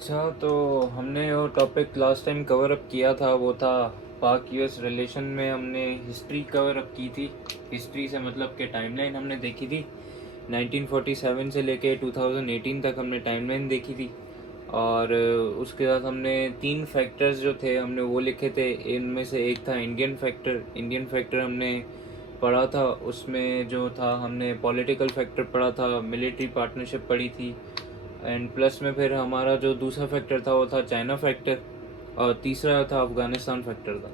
अच्छा, तो हमने जो topic last time cover up किया था वो था पाक यूएस रिलेशन में। हमने हिस्ट्री कवर अप की थी। हिस्ट्री से मतलब कि टाइमलाइन हमने देखी थी। 1947 से लेके 2018 तक हमने टाइमलाइन देखी थी। और उसके साथ हमने 3 फैक्टर्स जो थे हमने वो लिखे थे। इनमें से एक था इंडियन फैक्टर। इंडियन फैक्टर हमने पढ़ा था। उसमें जो था हमने पॉलिटिकल फैक्टर पढ़ा था, मिलिट्री पार्टनरशिप पढ़ी थी। एंड प्लस में फिर हमारा जो दूसरा फैक्टर था वो था चाइना फैक्टर। और तीसरा था अफ़गानिस्तान फैक्टर था।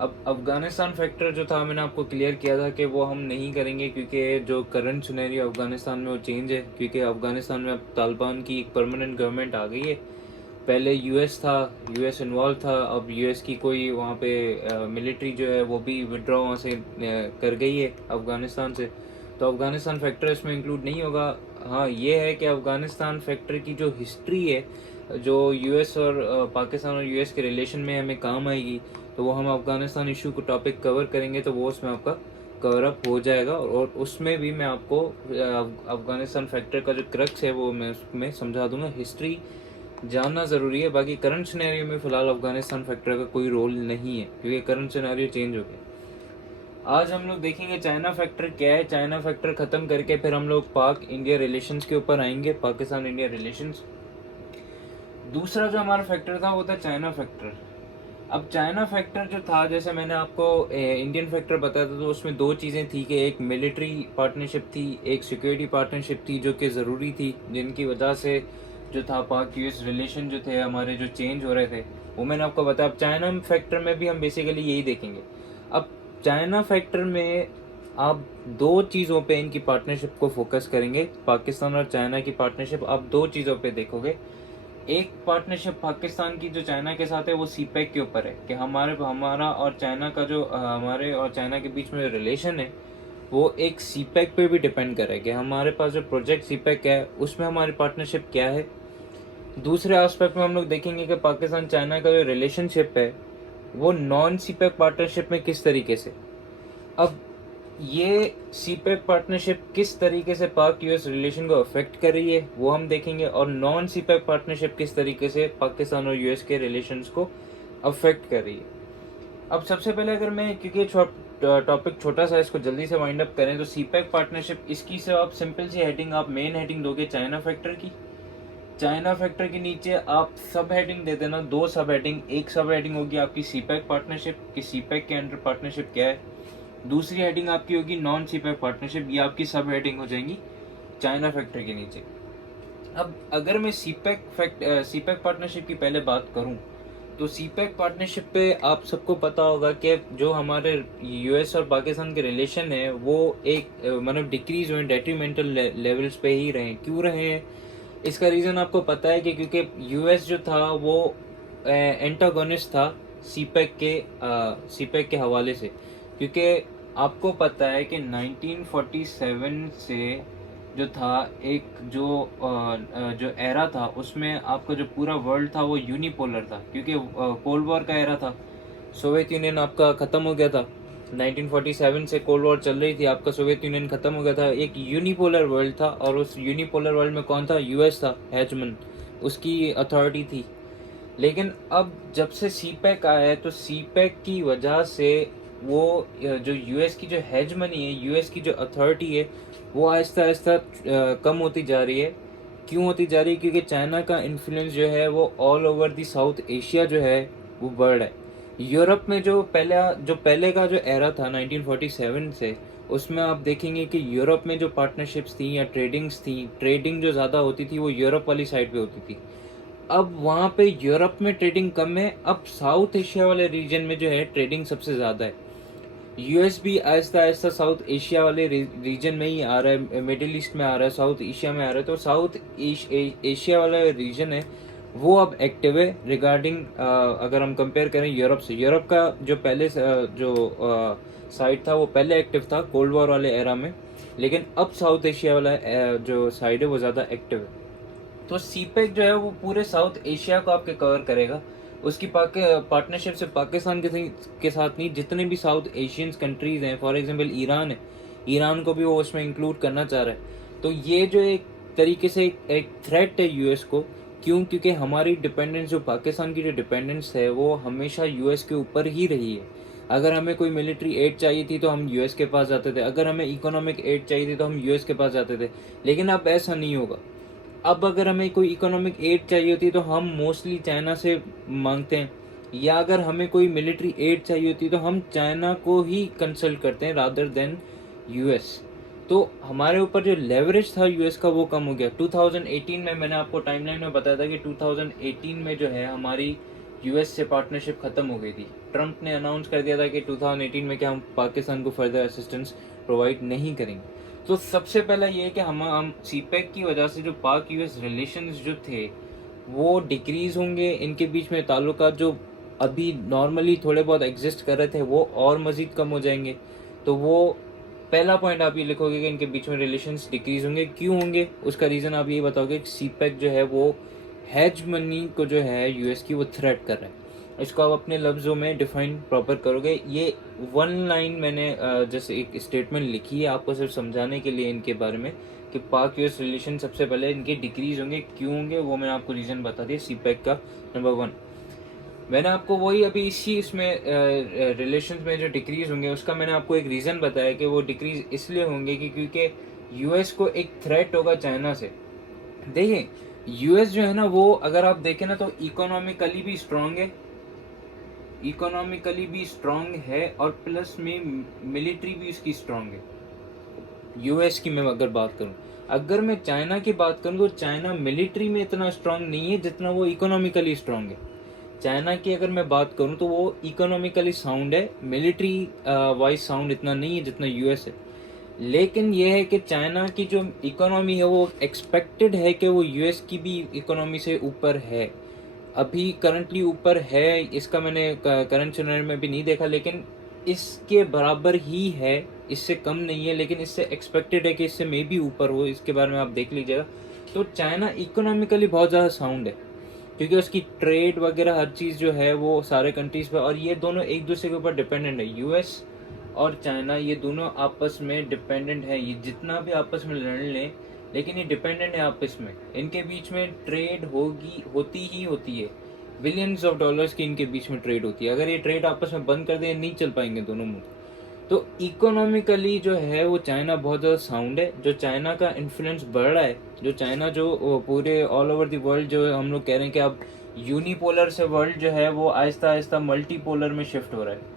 अब अफ़गानिस्तान फैक्टर जो था मैंने आपको क्लियर किया था कि वो हम नहीं करेंगे, क्योंकि जो करंट सिनेरियो अफ़गानिस्तान में वो चेंज है। क्योंकि अफ़गानिस्तान में अब तालिबान की एक परमानेंट गवर्नमेंट आ गई है। पहले यूएस था, यूएस इन्वॉल्व था। अब यूएस की कोई वहाँ पे मिलिट्री जो है वो भी विड्रॉ वहाँ से कर गई है अफ़गानिस्तान से। तो अफ़गानिस्तान फैक्टर इसमें इंक्लूड नहीं होगा। हाँ, ये है कि अफ़गानिस्तान फैक्टर की जो हिस्ट्री है, जो यूएस और पाकिस्तान और यूएस के रिलेशन में हमें काम आएगी, तो वो हम अफ़गानिस्तान इशू को टॉपिक कवर करेंगे तो वो उसमें आपका कवर अप हो जाएगा। और उसमें भी मैं आपको अफ़गानिस्तान फैक्टर का जो क्रक्स है वो मैं उसमें समझा दूंगा। हिस्ट्री जानना ज़रूरी है। बाकी करंट सिनेरियो में फ़िलहाल अफ़गानिस्तान फैक्टर का कोई रोल नहीं है, क्योंकि करंट सिनेरियो चेंज हो गया। आज हम लोग देखेंगे चाइना फैक्टर क्या है। चाइना फैक्टर ख़त्म करके फिर हम लोग पाक इंडिया रिलेशंस के ऊपर आएंगे, पाकिस्तान इंडिया रिलेशंस। दूसरा जो हमारा फैक्टर था वो था चाइना फैक्टर। अब चाइना फैक्टर जो था, जैसे मैंने आपको इंडियन फैक्टर बताया था, तो उसमें दो चीज़ें थी कि एक मिलिट्री पार्टनरशिप थी, एक सिक्योरिटी पार्टनरशिप थी, जो कि ज़रूरी थी, जिनकी वजह से जो था पाक यूएस रिलेशन जो थे हमारे जो चेंज हो रहे थे वो मैंने आपको बताया। अब चाइना फैक्टर में भी हम बेसिकली यही देखेंगे। अब चाइना फैक्टर में आप दो चीज़ों पे इनकी पार्टनरशिप को फोकस करेंगे। पाकिस्तान और चाइना की पार्टनरशिप आप दो चीज़ों पे देखोगे। एक पार्टनरशिप पाकिस्तान की जो चाइना के साथ है वो सीपैक के ऊपर है, कि हमारा और चाइना का जो हमारे और चाइना के बीच में जो रिलेशन है वो एक सीपैक पे भी डिपेंड करे कि हमारे पास जो प्रोजेक्ट सीपैक है उसमें हमारी पार्टनरशिप क्या है। दूसरे एस्पेक्ट में हम लोग देखेंगे कि पाकिस्तान चाइना का जो रिलेशनशिप है वो नॉन सीपैक पार्टनरशिप में किस तरीके से। अब ये सीपैक पार्टनरशिप किस तरीके से पाक यूएस रिलेशन को अफेक्ट कर रही है वो हम देखेंगे, और नॉन सीपैक पार्टनरशिप किस तरीके से पाकिस्तान और यूएस के रिलेशंस को अफेक्ट कर रही है। अब सबसे पहले अगर मैं, क्योंकि टॉपिक छोटा सा, इसको जल्दी से वाइंड अप करें, तो सीपैक पार्टनरशिप इसकी से आप सिंपल सी हेडिंग, आप मेन हेडिंग दोगे चाइना फैक्टर की। चाइना फैक्टर के नीचे आप सब हेडिंग दे देना, दो सब हेडिंग। एक सब हेडिंग होगी आपकी सीपैक पार्टनरशिप की, सीपैक के अंडर पार्टनरशिप क्या है। दूसरी हेडिंग आपकी होगी नॉन सीपैक पार्टनरशिप, ये आपकी सब हेडिंग हो जाएंगी चाइना फैक्टर के नीचे। अब अगर मैं सीपैक पार्टनरशिप की पहले बात करूं, तो सीपैक पार्टनरशिप पे आप सबको पता होगा कि जो हमारे यूएस और पाकिस्तान के रिलेशन है वो एक मतलब डिक्रीज हुए, डेट्रीमेंटल लेवल्स पे ही रहे। क्यों रहे हैं इसका रीज़न आपको पता है कि क्योंकि यूएस जो था वो एंटागोनिस्ट था सीपैक के हवाले से। क्योंकि आपको पता है कि 1947 से जो था एक जो एरा था उसमें आपका जो पूरा वर्ल्ड था वो यूनिपोलर था, क्योंकि कोल्ड वॉर का एरा था। सोवियत यूनियन आपका ख़त्म हो गया था। 1947 से कोल्ड वॉर चल रही थी, आपका सोवियत यूनियन ख़त्म हो गया था। एक यूनिपोलर वर्ल्ड था, और उस यूनिपोलर वर्ल्ड में कौन था? यूएस था, हेजमन, उसकी अथॉरिटी थी। लेकिन अब जब से सीपैक आया है तो सीपैक की वजह से वो जो यूएस की जो हेजमनी है, यूएस की जो अथॉरिटी है, वो आहिस्ता आहिस्ता कम होती जा रही है। क्यों होती जा रही है? क्योंकि चाइना का इन्फ्लुएंस जो है वो all over the south Asia जो है वो बढ़ रहा है। यूरोप में जो पहले का जो एरा था 1947 से, उसमें आप देखेंगे कि यूरोप में जो पार्टनरशिप्स थी या ट्रेडिंग्स थी, ट्रेडिंग जो ज़्यादा होती थी वो यूरोप वाली साइड पे होती थी। अब वहाँ पे यूरोप में ट्रेडिंग कम है, अब साउथ एशिया वाले रीजन में जो है ट्रेडिंग सबसे ज़्यादा है। यूएस भी आहिस्ता आहिस्ता साउथ एशिया वाले रीजन में ही आ रहा है, मिडिल ईस्ट में आ रहा है, साउथ एशिया में आ रहा है। तो साउथ एशिया वाला रीजन है वो अब एक्टिव है रिगार्डिंग, अगर हम कंपेयर करें यूरोप से। यूरोप का जो पहले जो साइड था वो पहले एक्टिव था कोल्ड वॉर वाले एरा में, लेकिन अब साउथ एशिया वाला जो साइड है वो ज़्यादा एक्टिव है। तो सीपेक जो है वो पूरे साउथ एशिया को आपके कवर करेगा। उसकी पार्टनरशिप से पाकिस्तान के साथ नहीं, जितने भी साउथ एशियन कंट्रीज हैं, फॉर एग्जांपल ईरान है, ईरान को भी वो उसमें इंक्लूड करना चाह रहा है। तो ये जो एक तरीके से एक थ्रेट है यूएस को, क्यों? क्योंकि हमारी डिपेंडेंस, जो पाकिस्तान की जो डिपेंडेंस है वो हमेशा यूएस के ऊपर ही रही है। अगर हमें कोई मिलिट्री एड चाहिए थी तो हम यूएस के पास जाते थे, अगर हमें इकोनॉमिक एड चाहिए थी तो हम यूएस के पास जाते थे। लेकिन अब ऐसा नहीं होगा। अब अगर हमें कोई इकोनॉमिक एड चाहिए होती है तो हम मोस्टली चाइना से मांगते हैं, या अगर हमें कोई मिलिट्री एड चाहिए होती है तो हम चाइना को ही कंसल्ट करते हैं रादर देन यूएस। तो हमारे ऊपर जो लेवरेज था यूएस का वो कम हो गया। 2018 में मैंने आपको टाइमलाइन में बताया था कि 2018 में जो है हमारी यूएस से पार्टनरशिप खत्म हो गई थी। ट्रंप ने अनाउंस कर दिया था कि 2018 में कि हम पाकिस्तान को फर्दर असिस्टेंस प्रोवाइड नहीं करेंगे। तो सबसे पहला ये है कि हम सीपेक की वजह से जो पाक यूएस रिलेशंस जो थे वो डिक्रीज होंगे, इनके बीच में ताल्लुकात जो अभी नॉर्मली थोड़े बहुत एग्जिस्ट कर रहे थे वो और मज़ीद कम हो जाएंगे। तो वो पहला पॉइंट आप ये लिखोगे कि इनके बीच में रिलेशंस डिक्रीज होंगे। क्यों होंगे उसका रीज़न आप ये बताओगे कि सीपेक जो है वो हैज मनी को जो है यूएस की वो थ्रेट कर रहा है। इसको आप अपने लफ्ज़ों में डिफाइन प्रॉपर करोगे। ये वन लाइन मैंने जैसे एक स्टेटमेंट लिखी है आपको सिर्फ समझाने के लिए इनके बारे में कि पाक यूएस रिलेशन सबसे पहले इनके डिक्रीज होंगे। क्यों होंगे वो मैंने आपको रीज़न बता दिया सीपेक का। नंबर 1 मैंने आपको वही अभी इसी इसमें रिलेशंस में जो डिक्रीज होंगे उसका मैंने आपको एक रीज़न बताया कि वो डिक्रीज इसलिए होंगे कि क्योंकि यूएस को एक थ्रेट होगा चाइना से। देखिए यूएस जो है ना वो अगर आप देखें ना तो इकोनॉमिकली भी स्ट्रांग है, और प्लस में मिलिट्री भी उसकी स्ट्रांग है। यूएस की मैं अगर बात करूं, अगर मैं चाइना की बात करूं तो चाइना मिलिट्री में इतना स्ट्रांग नहीं है जितना वो इकोनॉमिकली स्ट्रांग है। चाइना की अगर मैं बात करूं तो वो इकोनॉमिकली साउंड है, मिलिट्री वाइज साउंड इतना नहीं है जितना यूएस है। लेकिन यह है कि चाइना की जो इकोनॉमी है वो एक्सपेक्टेड है कि वो यूएस की भी इकोनॉमी से ऊपर है। अभी करंटली ऊपर है, इसका मैंने करंट सिनेरियो में भी नहीं देखा, लेकिन इसके बराबर ही है, इससे कम नहीं है, लेकिन इससे एक्सपेक्टेड है कि इससे मे भी ऊपर हो। इसके बारे में आप देख लीजिएगा। तो चाइना इकोनॉमिकली बहुत ज़्यादा साउंड है क्योंकि उसकी ट्रेड वगैरह हर चीज़ जो है वो सारे कंट्रीज़ पे, और ये दोनों एक दूसरे के ऊपर डिपेंडेंट है। यूएस और चाइना ये दोनों आपस में डिपेंडेंट है। ये जितना भी आपस में लड़ लें लेकिन ये डिपेंडेंट है आपस में। इनके बीच में ट्रेड होती है। बिलियंस ऑफ डॉलर्स की इनके बीच में ट्रेड होती है। अगर ये ट्रेड आपस में बंद कर दें नहीं चल पाएंगे दोनों मुल्क। तो इकोनॉमिकली जो है वो चाइना बहुत ज़्यादा साउंड है। जो चाइना का इन्फ्लुएंस बढ़ रहा है, जो चाइना जो पूरे ऑल ओवर द वर्ल्ड जो हम लोग कह रहे हैं कि अब यूनिपोलर से वर्ल्ड जो है वो आहिस्ता आहिस्ता मल्टीपोलर में शिफ्ट हो रहा है।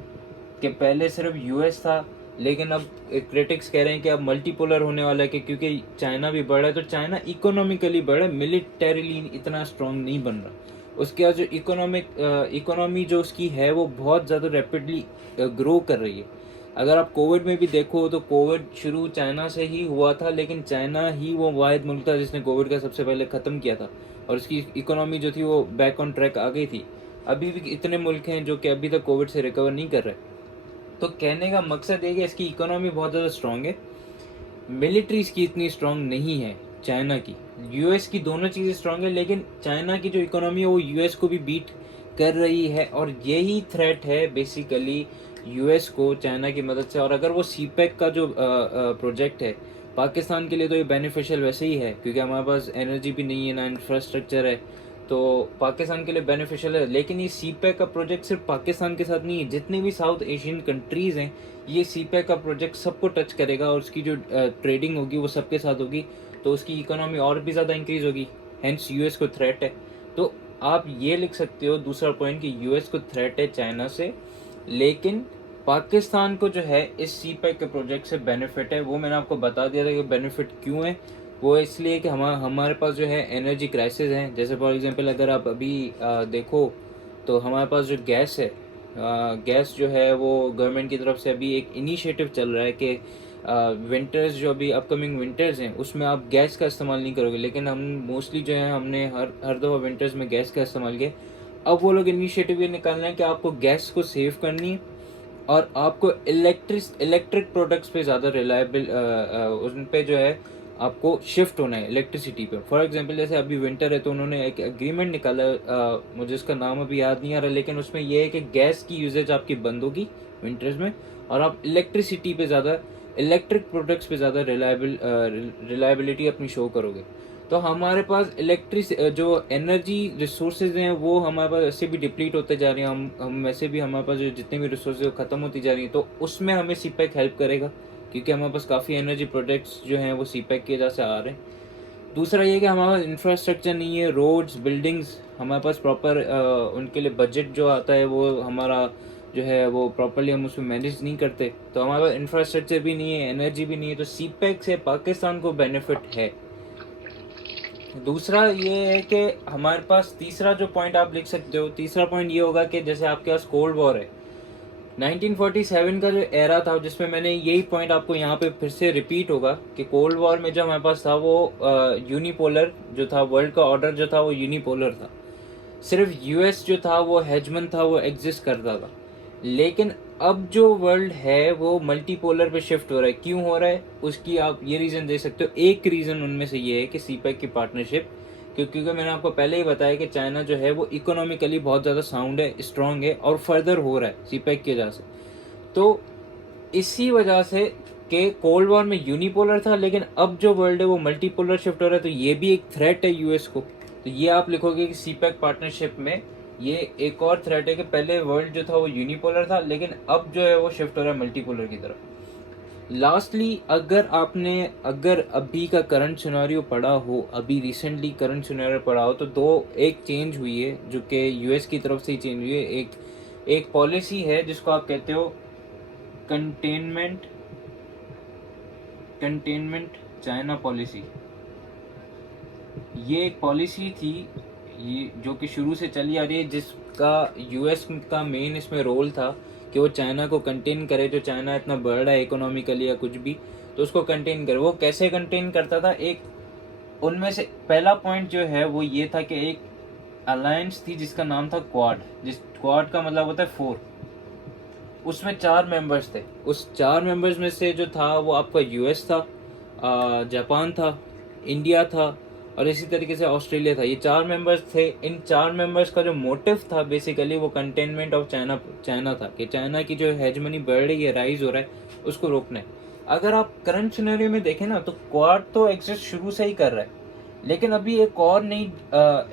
कि पहले सिर्फ यूएस था लेकिन अब क्रिटिक्स कह रहे हैं कि अब मल्टीपोलर होने वाला है कि क्योंकि चाइना भी बढ़ रहा है। तो चाइना इकोनॉमिकली बढ़ रहा है, मिलिटरीली इतना स्ट्रांग नहीं बन रहा। उसके बाद जो इकोनॉमी जो उसकी है वो बहुत ज़्यादा रैपिडली ग्रो कर रही है। अगर आप कोविड में भी देखो तो कोविड शुरू चाइना से ही हुआ था, लेकिन चाइना ही वो वाहिद मुल्क था जिसने कोविड का सबसे पहले ख़त्म किया था और उसकी इकोनॉमी जो थी वो बैक ऑन ट्रैक आ गई थी। अभी भी इतने मुल्क हैं जो कि अभी तक कोविड से रिकवर नहीं कर रहे। तो कहने का मकसद है कि इसकी इकोनॉमी बहुत ज़्यादा स्ट्रांग है, मिलिट्री इसकी इतनी स्ट्रांग नहीं है चाइना की। यूएस की दोनों चीज़ें स्ट्रांग है, लेकिन चाइना की जो इकोनॉमी है वो यूएस को भी बीट कर रही है, और यही थ्रेट है बेसिकली यूएस को चाइना की मदद से। और अगर वो सीपेक का जो प्रोजेक्ट है पाकिस्तान के लिए तो ये बेनिफिशियल वैसे ही है क्योंकि हमारे पास एनर्जी भी नहीं है ना इंफ्रास्ट्रक्चर है, तो पाकिस्तान के लिए बेनिफिशियल है। लेकिन ये सीपेक का प्रोजेक्ट सिर्फ पाकिस्तान के साथ नहीं है, जितने भी साउथ एशियन कंट्रीज़ हैं ये सीपेक का प्रोजेक्ट सबको टच करेगा, और उसकी जो ट्रेडिंग होगी वो सबके साथ होगी, तो उसकी इकोनॉमी और भी ज़्यादा इंक्रीज़ होगी। हैंस यूएस को थ्रेट है। तो आप ये लिख सकते हो दूसरा पॉइंट कि यूएस को थ्रेट है चाइना से, लेकिन पाकिस्तान को जो है इस सीपेक के प्रोजेक्ट से बेनिफिट है। वो मैंने आपको बता दिया था कि बेनिफिट क्यों है। वो इसलिए कि हमारे पास जो है एनर्जी क्राइसिस हैं। जैसे फॉर एग्जांपल अगर आप अभी देखो तो हमारे पास जो गैस है, गैस जो है वो गवर्नमेंट की तरफ से अभी एक इनिशिएटिव चल रहा है कि विंटर्स जो अभी अपकमिंग विंटर्स हैं उसमें आप गैस का इस्तेमाल नहीं करोगे, लेकिन हम मोस्टली जो है हमने हर दफ़ा विंटर्स में गैस का इस्तेमाल किया। अब वो लोग इनिशिएटिव ये निकालना है कि आपको गैस को सेव करनी है और आपको इलेक्ट्रिक प्रोडक्ट्स पे ज़्यादा रिलायबल उन पे जो है आपको शिफ्ट होना है इलेक्ट्रिसिटी पे। फॉर एग्जांपल जैसे अभी विंटर है तो उन्होंने एक एग्रीमेंट निकाला, मुझे उसका नाम अभी याद नहीं आ रहा, लेकिन उसमें यह है कि गैस की यूजेज आपकी बंद होगी विंटर्स में और आप इलेक्ट्रिसिटी पे ज़्यादा, इलेक्ट्रिक प्रोडक्ट्स पे ज़्यादा रिलायबिलिटी अपनी शो करोगे। तो हमारे पास इलेक्ट्रिक जो एनर्जी रिसोर्सेज हैं वो हमारे पास ऐसे भी डिप्लीट होते जा रही हैं, हम वैसे भी हमारे पास जो जितने भी रिसोर्सेज वो ख़त्म होती जा रही हैं, तो उसमें हमें सीपैक हेल्प करेगा क्योंकि हमारे पास काफ़ी एनर्जी प्रोजेक्ट्स जो हैं वो सीपैक की वजह से आ रहे हैं। दूसरा ये कि हमारे पास इंफ्रास्ट्रक्चर नहीं है, रोड्स बिल्डिंग्स हमारे पास प्रॉपर उनके लिए बजट जो आता है वो हमारा जो है वो प्रॉपरली हम उसमें मैनेज नहीं करते, तो हमारे पास इंफ्रास्ट्रक्चर भी नहीं है, एनर्जी भी नहीं है, तो सीपैक से पाकिस्तान को बेनिफिट है। दूसरा ये है कि हमारे पास तीसरा जो पॉइंट आप लिख सकते हो, तीसरा पॉइंट ये होगा कि जैसे आपके पास कोल्ड वॉर है, 1947 का जो एरा था जिसमें मैंने यही पॉइंट आपको यहाँ पे फिर से रिपीट होगा कि कोल्ड वॉर में जो हमारे पास था वो यूनिपोलर जो था, वर्ल्ड का ऑर्डर जो था वो यूनिपोलर था, सिर्फ यूएस जो था वो हेजमन था, वो एग्जिस्ट करता था। लेकिन अब जो वर्ल्ड है वो मल्टीपोलर पे शिफ्ट हो रहा है। क्यों हो रहा है उसकी आप ये रीज़न दे सकते हो। एक रीज़न उनमें से ये है कि सीपैक की पार्टनरशिप, क्योंकि मैंने आपको पहले ही बताया कि चाइना जो है वो इकोनॉमिकली बहुत ज़्यादा साउंड है, स्ट्रांग है और फर्दर हो रहा है सीपैक की वजह से। तो इसी वजह से कि कोल्ड वॉर में यूनिपोलर था, लेकिन अब जो वर्ल्ड है वो मल्टीपोलर शिफ्ट हो रहा है, तो ये भी एक थ्रेट है यूएस को। तो ये आप लिखोगे कि सीपैक पार्टनरशिप में ये एक और थ्रेट है कि पहले वर्ल्ड जो था वो यूनिपोलर था, लेकिन अब जो है वो शिफ्ट हो रहा है मल्टीपोलर की तरफ। लास्टली अगर अभी का करंट सिनेरियो पढ़ा हो, अभी रिसेंटली करंट सिनेरियो पढ़ा हो, तो एक चेंज हुई है जो कि यूएस की तरफ से ही चेंज हुई है। एक पॉलिसी है जिसको आप कहते हो कंटेनमेंट चाइना पॉलिसी। ये एक पॉलिसी थी ये जो कि शुरू से चली आ रही है, जिसका यूएस का मेन इसमें रोल था कि वो चाइना को कंटेन करे। जो चाइना इतना बढ़ रहा है इकोनॉमिकली या कुछ भी, तो उसको कंटेन करे। वो कैसे कंटेन करता था, एक उनमें से पहला पॉइंट जो है वो ये था कि एक अलायंस थी जिसका नाम था क्वाड, जिस क्वाड का मतलब होता है 4। उसमें 4 मेंबर्स थे। उस 4 मेंबर्स में से जो था वो आपका यूएस था, जापान था, इंडिया था और इसी तरीके से ऑस्ट्रेलिया था। ये 4 मेंबर्स थे। इन 4 मेंबर्स का जो मोटिव था बेसिकली वो कंटेनमेंट ऑफ चाइना था कि चाइना की जो हेजमनी बढ़ रही है, राइज हो रहा है, उसको रोकना है। अगर आप करंट सिनेरियो में देखें ना, तो क्वाड तो एग्जिस्ट शुरू से ही कर रहा है, लेकिन अभी एक और नई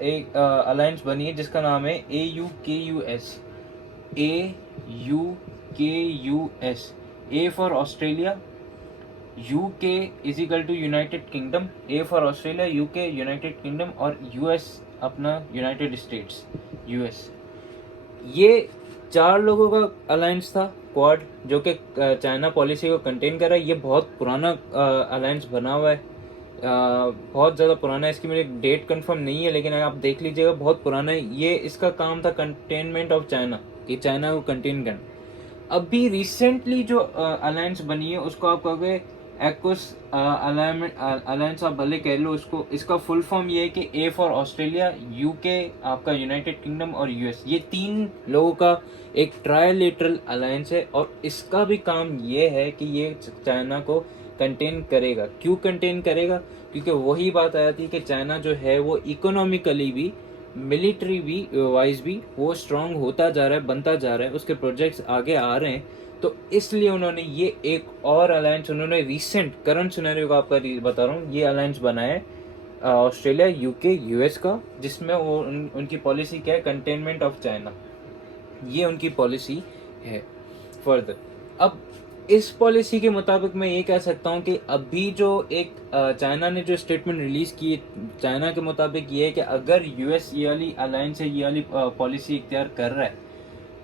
एक अलायंस बनी है जिसका नाम है AUKUS। AUKUS, A for Australia, UK is equal to United Kingdom, A for Australia, UK United Kingdom और US अपना यूनाइटेड स्टेट्स US। ये 4 लोगों का अलायंस था क्वाड, जो कि चाइना पॉलिसी को कंटेन कर रहा है। ये बहुत पुराना अलायंस बना हुआ है, बहुत ज़्यादा पुराना है। इसकी मेरी डेट कंफर्म नहीं है, लेकिन आप देख लीजिएगा बहुत पुराना है ये। इसका काम था कंटेनमेंट ऑफ चाइना, कि चाइना को कंटेन करना। अभी रिसेंटली जो अलायंस बनी है उसको आप कहोगे एक्वस अलायंस, आप भले कह लो उसको। इसका फुल फॉर्म ये है कि ए फॉर ऑस्ट्रेलिया, UK आपका यूनाइटेड किंगडम और US, ये 3 लोगों का एक ट्रायलेटरल अलायंस है। और इसका भी काम ये है कि ये चाइना को कंटेन करेगा। क्यों कंटेन करेगा? क्योंकि वही बात आ जाती है कि चाइना जो है वो इकोनॉमिकली भी, मिलिट्री भी वाइज भी वो स्ट्रांग होता जा रहा है, बनता जा रहा है, उसके प्रोजेक्ट्स आगे आ रहे हैं। तो इसलिए उन्होंने ये एक और अलायंस, उन्होंने रिसेंट करंट सिनेरियो का आपका बता रहा हूँ, ये अलायंस बनाया है ऑस्ट्रेलिया, UK, US का, जिसमें वो उनकी पॉलिसी क्या है, कंटेनमेंट ऑफ चाइना। ये उनकी पॉलिसी है फर्दर। अब इस पॉलिसी के मुताबिक मैं ये कह सकता हूँ कि अभी जो एक चाइना ने जो स्टेटमेंट रिलीज की, चाइना के मुताबिक ये है कि अगर US ये वाली अलायंस है, ये वाली पॉलिसी इख्तियार कर रहा है,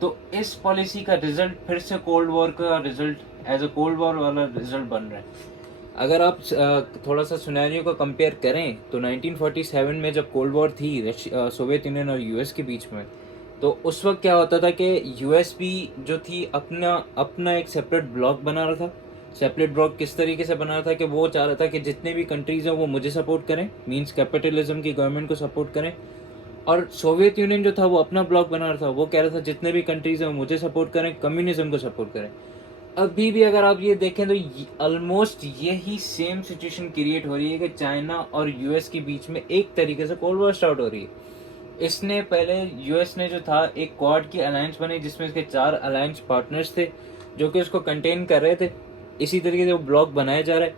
तो इस पॉलिसी का रिजल्ट फिर से कोल्ड वॉर का result, as a cold war वाला रिजल्ट बन रहा है। अगर आप थोड़ा सा सिनेरियो को कंपेयर करें तो 1947 में जब कोल्ड वॉर थी सोवियत यूनियन और US के बीच में, तो उस वक्त क्या होता था कि US भी जो थी अपना एक सेपरेट ब्लॉक बना रहा था। सेपरेट ब्लॉक किस तरीके से बना रहा था कि वो चाह रहा था कि जितने भी कंट्रीज हैं वो मुझे सपोर्ट करें, मींस कैपिटलिज्म की गवर्नमेंट को सपोर्ट करें। और सोवियत यूनियन जो था वो अपना ब्लॉक बना रहा था, वो कह रहा था जितने भी कंट्रीज हैं वो मुझे सपोर्ट करें, कम्युनिज्म को सपोर्ट करें। अभी भी अगर आप ये देखें तो ऑलमोस्ट यही सेम सिचुएशन क्रिएट हो रही है कि चाइना और US के बीच में एक तरीके से कोल्ड वॉर स्टार्ट हो रही है। इसने पहले US ने जो था एक क्वाड की अलायंस बनी जिसमें इसके 4 अलायंस पार्टनर्स थे जो कि उसको कंटेन कर रहे थे। इसी तरीके से वो ब्लॉक बनाया जा रहा है।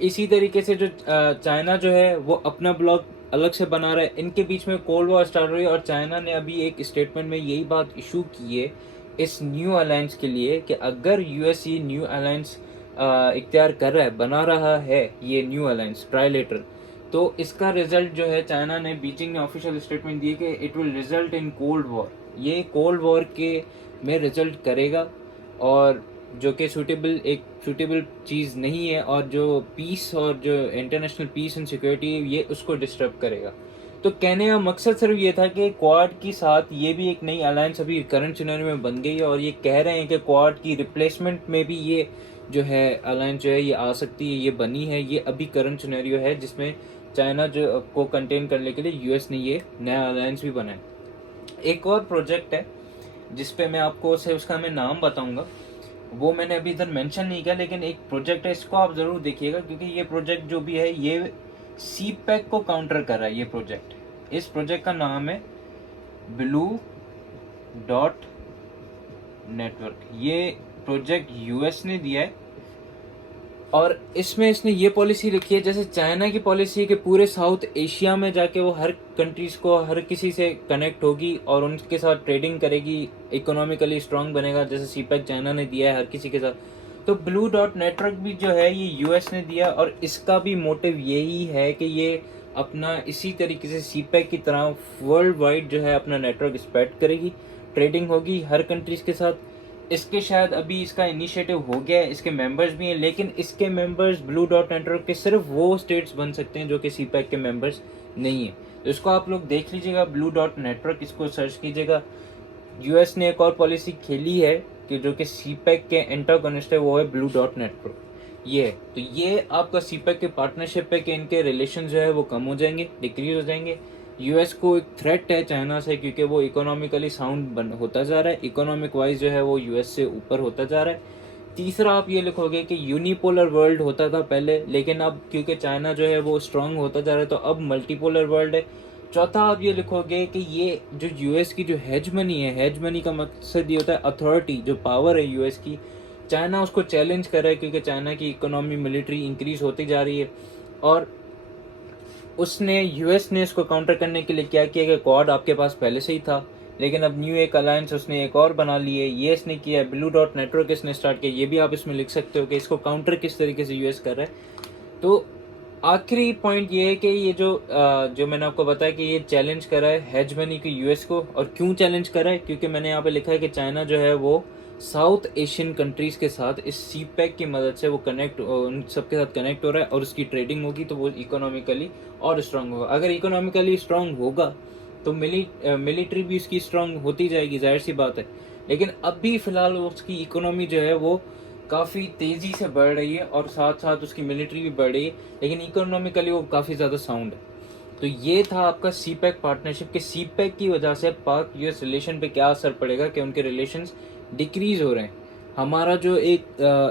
इसी तरीके से जो चाइना जो है वो अपना ब्लॉक अलग से बना रहा है, इनके बीच में कोल्ड वॉर स्टार्ट हो रही है। और चाइना ने अभी एक स्टेटमेंट में यही बात इशू की है इस न्यू अलायंस के लिए कि अगर यूएस ये न्यू अलायंस इख्तियार कर रहा है, बना रहा है ये न्यू अलायंस ट्राइलेटरल, तो इसका रिजल्ट जो है चाइना ने, बीजिंग ने ऑफिशियल स्टेटमेंट दी कि it will result in cold war. ये कोल्ड वॉर के में रिजल्ट करेगा और जो कि सूटेबल चीज़ नहीं है, और जो पीस और जो इंटरनेशनल पीस एंड सिक्योरिटी ये उसको डिस्टर्ब करेगा। तो कहने का मकसद सिर्फ ये था कि क्वाड के साथ ये भी एक नई अलायंस अभी करंट सिनेरियो में बन गई है, और ये कह रहे हैं कि क्वाड की रिप्लेसमेंट में भी ये जो है अलायंस जो है ये आ सकती है, ये बनी है। ये अभी करंट सिनेरियो है जिसमें चाइना जो को कंटेन करने के लिए यूएस ने ये नया अलायंस भी बनाया। एक और प्रोजेक्ट है जिसपे मैं आपको से उसका मैं नाम बताऊंगा, वो मैंने अभी इधर मेंशन नहीं किया, लेकिन एक प्रोजेक्ट है, इसको आप ज़रूर देखिएगा क्योंकि ये प्रोजेक्ट जो भी है ये सी पैक को काउंटर कर रहा है। ये प्रोजेक्ट, इस प्रोजेक्ट का नाम है ब्लू डॉट नेटवर्क। ये प्रोजेक्ट यूएस ने दिया है और इसमें इसने ये पॉलिसी रखी है, जैसे चाइना की पॉलिसी है कि पूरे साउथ एशिया में जाके वो हर कंट्रीज को, हर किसी से कनेक्ट होगी और उनके साथ ट्रेडिंग करेगी, इकोनॉमिकली स्ट्रांग बनेगा, जैसे सीपैक चाइना ने दिया है हर किसी के साथ। तो ब्लू डॉट नेटवर्क भी जो है ये यूएस ने दिया, और इसका भी मोटिव यही है कि ये अपना इसी तरीके से सीपैक की तरह वर्ल्ड वाइड जो है अपना नेटवर्क स्प्रेड करेगी, ट्रेडिंग होगी हर कंट्रीज के साथ। इसके शायद अभी इसका इनिशिएटिव हो गया है, इसके मेंबर्स भी हैं, लेकिन इसके मेंबर्स ब्लू डॉट नेटवर्क के सिर्फ वो स्टेट्स बन सकते हैं जो कि सीपैक के मेंबर्स नहीं है। तो इसको आप लोग देख लीजिएगा, ब्लू डॉट नेटवर्क, इसको सर्च कीजिएगा। यूएस ने एक और पॉलिसी खेली है कि जो कि सीपैक के एंटागोनिस्ट है, वो है ब्लू डॉट नेटवर्क। ये है, तो ये आपका सीपैक के पार्टनरशिप है कि इनके रिलेशन जो है वो कम हो जाएंगे, डिक्रीज हो जाएंगे। यूएस को एक थ्रेट है चाइना से, क्योंकि वो इकोनॉमिकली साउंड होता जा रहा है, इकोनॉमिक वाइज जो है वो यूएस से ऊपर होता जा रहा है। तीसरा आप ये लिखोगे कि यूनिपोलर वर्ल्ड होता था पहले, लेकिन अब क्योंकि चाइना जो है वो स्ट्रांग होता जा रहा है तो अब मल्टीपोलर वर्ल्ड है। चौथा आप ये लिखोगे कि ये जो यूएस की जो हेज मनी है, हेज मनी का मकसद ये होता है अथॉरिटी, जो पावर है यूएस की, चाइना उसको चैलेंज कर रहा है क्योंकि चाइना की इकोनॉमी, मिलिट्री इंक्रीज होती जा रही है। और उसने, यूएस ने इसको काउंटर करने के लिए क्या किया कि क्वाड आपके पास पहले से ही था, लेकिन अब न्यू एक अलायंस उसने एक और बना ली है, ये इसने किया। ब्लू डॉट नेटवर्क इसने स्टार्ट किया, ये भी आप इसमें लिख सकते हो कि इसको काउंटर किस तरीके से यूएस कर रहा है। तो आखिरी पॉइंट ये है कि ये जो मैंने आपको बताया कि ये चैलेंज कर रहा है हेज मनी की यूएस को। और क्यों चैलेंज कर रहा है? क्योंकि मैंने यहाँ पे लिखा है कि चाइना जो है वो साउथ एशियन कंट्रीज के साथ इस सीपैक की मदद से वो उन सबके साथ कनेक्ट हो रहा है, और उसकी ट्रेडिंग होगी तो वो इकोनॉमिकली और स्ट्रांग होगा। अगर इकोनॉमिकली स्ट्रांग होगा तो मिलिट्री भी उसकी स्ट्रांग होती जाएगी, जाहिर सी बात है। लेकिन अभी फिलहाल उसकी इकोनॉमी जो है वो काफ़ी तेज़ी से बढ़ रही है और साथ साथ उसकी मिलिट्री भी बढ़ रही है, लेकिन इकोनॉमिकली वो काफ़ी ज़्यादा साउंड है। तो ये था आपका सीपैक पार्टनरशिप के सीपैक की वजह से पाक यूएस रिलेशन पे क्या असर पड़ेगा कि उनके रिलेशंस डिक्रीज हो रहे हैं। हमारा जो एक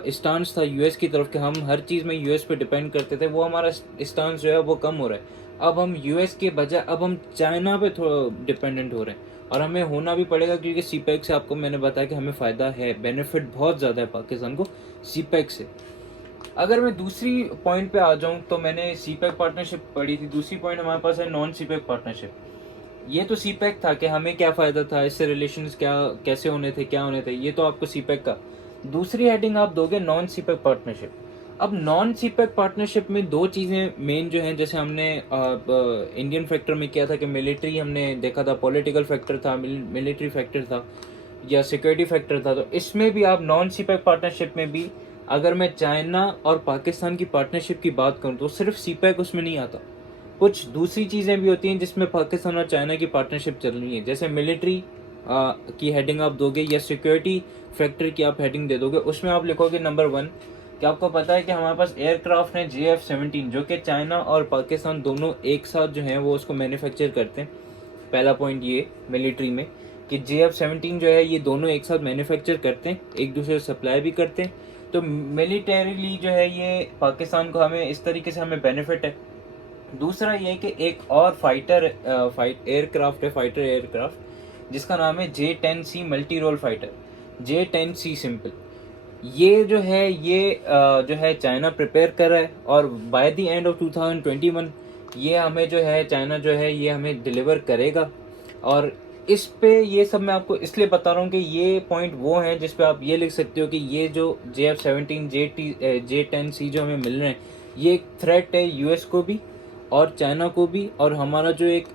स्टांस था यूएस की तरफ कि हम हर चीज़ में यूएस पे डिपेंड करते थे, वो हमारा स्टांस जो है वो कम हो रहा है। अब हम यूएस के बजाय अब हम चाइना पे थोड़ा डिपेंडेंट हो रहे हैं, और हमें होना भी पड़ेगा क्योंकि सीपैक से आपको मैंने बताया कि हमें फ़ायदा है, बेनिफिट बहुत ज़्यादा है पाकिस्तान को सीपैक से। अगर मैं दूसरी पॉइंट पे आ जाऊं तो मैंने सीपैक पार्टनरशिप पढ़ी थी, दूसरी पॉइंट हमारे पास है नॉन सीपैक पार्टनरशिप। ये तो सीपैक था कि हमें क्या फ़ायदा था, इससे रिलेशंस क्या कैसे होने थे, क्या होने थे, ये तो आपको सीपैक का। दूसरी हेडिंग आप दोगे नॉन सीपैक पार्टनरशिप। अब नॉन सीपैक पार्टनरशिप में दो चीज़ें मेन जो हैं, जैसे हमने इंडियन फैक्टर में किया था कि मिलिट्री हमने देखा था, पॉलिटिकल फैक्टर था, मिलिट्री फैक्टर था या सिक्योरिटी फैक्टर था। तो इसमें भी आप नॉन सीपैक पार्टनरशिप में भी, अगर मैं चाइना और पाकिस्तान की पार्टनरशिप की बात करूं तो सिर्फ सीपैक उसमें नहीं आता, कुछ दूसरी चीज़ें भी होती हैं जिसमें पाकिस्तान और चाइना की पार्टनरशिप चल रही है। जैसे मिलिट्री की हेडिंग आप दोगे या सिक्योरिटी फैक्टर की आप हेडिंग दे दोगे, उसमें आप लिखोगे नंबर 1 कि आपको पता है कि हमारे पास एयरक्राफ्ट है JF-17 जो कि चाइना और पाकिस्तान दोनों एक साथ जो हैं वो उसको मैन्युफैक्चर करते हैं। पहला पॉइंट ये मिलिट्री में कि JF-17 जो है ये दोनों एक साथ मैन्युफैक्चर करते हैं, एक दूसरे को सप्लाई भी करते हैं। तो मिलिटरीली जो है ये पाकिस्तान को हमें इस तरीके से हमें बेनिफिट है। दूसरा ये कि एक और एयरक्राफ्ट है, फाइटर एयरक्राफ्ट, जिसका नाम है J-10C multi role fighter, J-10C simple. ये जो है ये जो है चाइना प्रिपेयर कर रहा है, और बाय द एंड ऑफ 2021 ये हमें जो है चाइना जो है ये हमें डिलीवर करेगा। और इस पे ये सब मैं आपको इसलिए बता रहा हूँ कि ये पॉइंट वो हैं जिस पे आप ये लिख सकते हो कि ये जो JF-17 J10C जो हमें मिल रहे हैं, ये एक थ्रेट है यूएस को भी और चाइना को भी, और हमारा जो एक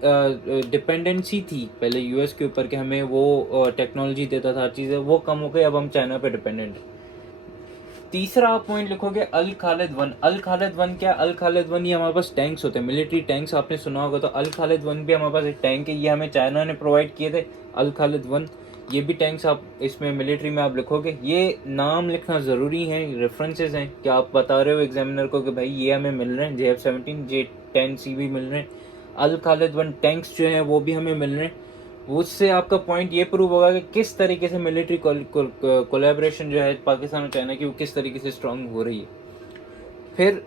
डिपेंडेंसी थी पहले यूएस के ऊपर कि हमें वो टेक्नोलॉजी देता था, हर चीज़ें वो कम हो गई, अब हम चाइना पे डिपेंडेंट है। तीसरा आप पॉइंट लिखोगे अल खालिद वन। अल खालिद वन क्या? अल खालिद वन ये हमारे पास टैंक्स होते हैं, मिलिट्री टैंक्स, आपने सुना होगा। तो अल खालिद वन भी हमारे पास एक टैंक है, ये हमें चाइना ने प्रोवाइड किए थे। अल खालिद वन ये भी टैंक्स आप इसमें मिलिट्री में आप लिखोगे। ये नाम लिखना ज़रूरी है, रेफरेंसेस हैं कि आप बता रहे हो एग्जामिनर को कि भाई ये हमें मिल रहे हैं, JF-17 J10C भी मिल रहे हैं, अल खालिद वन टैंक्स जो हैं वो भी हमें मिल रहे हैं। उससे आपका पॉइंट ये प्रूव होगा कि किस तरीके से मिलिट्री कोलैबोरेशन जो है पाकिस्तान और चाइना की वो किस तरीके से स्ट्रांग हो रही है। फिर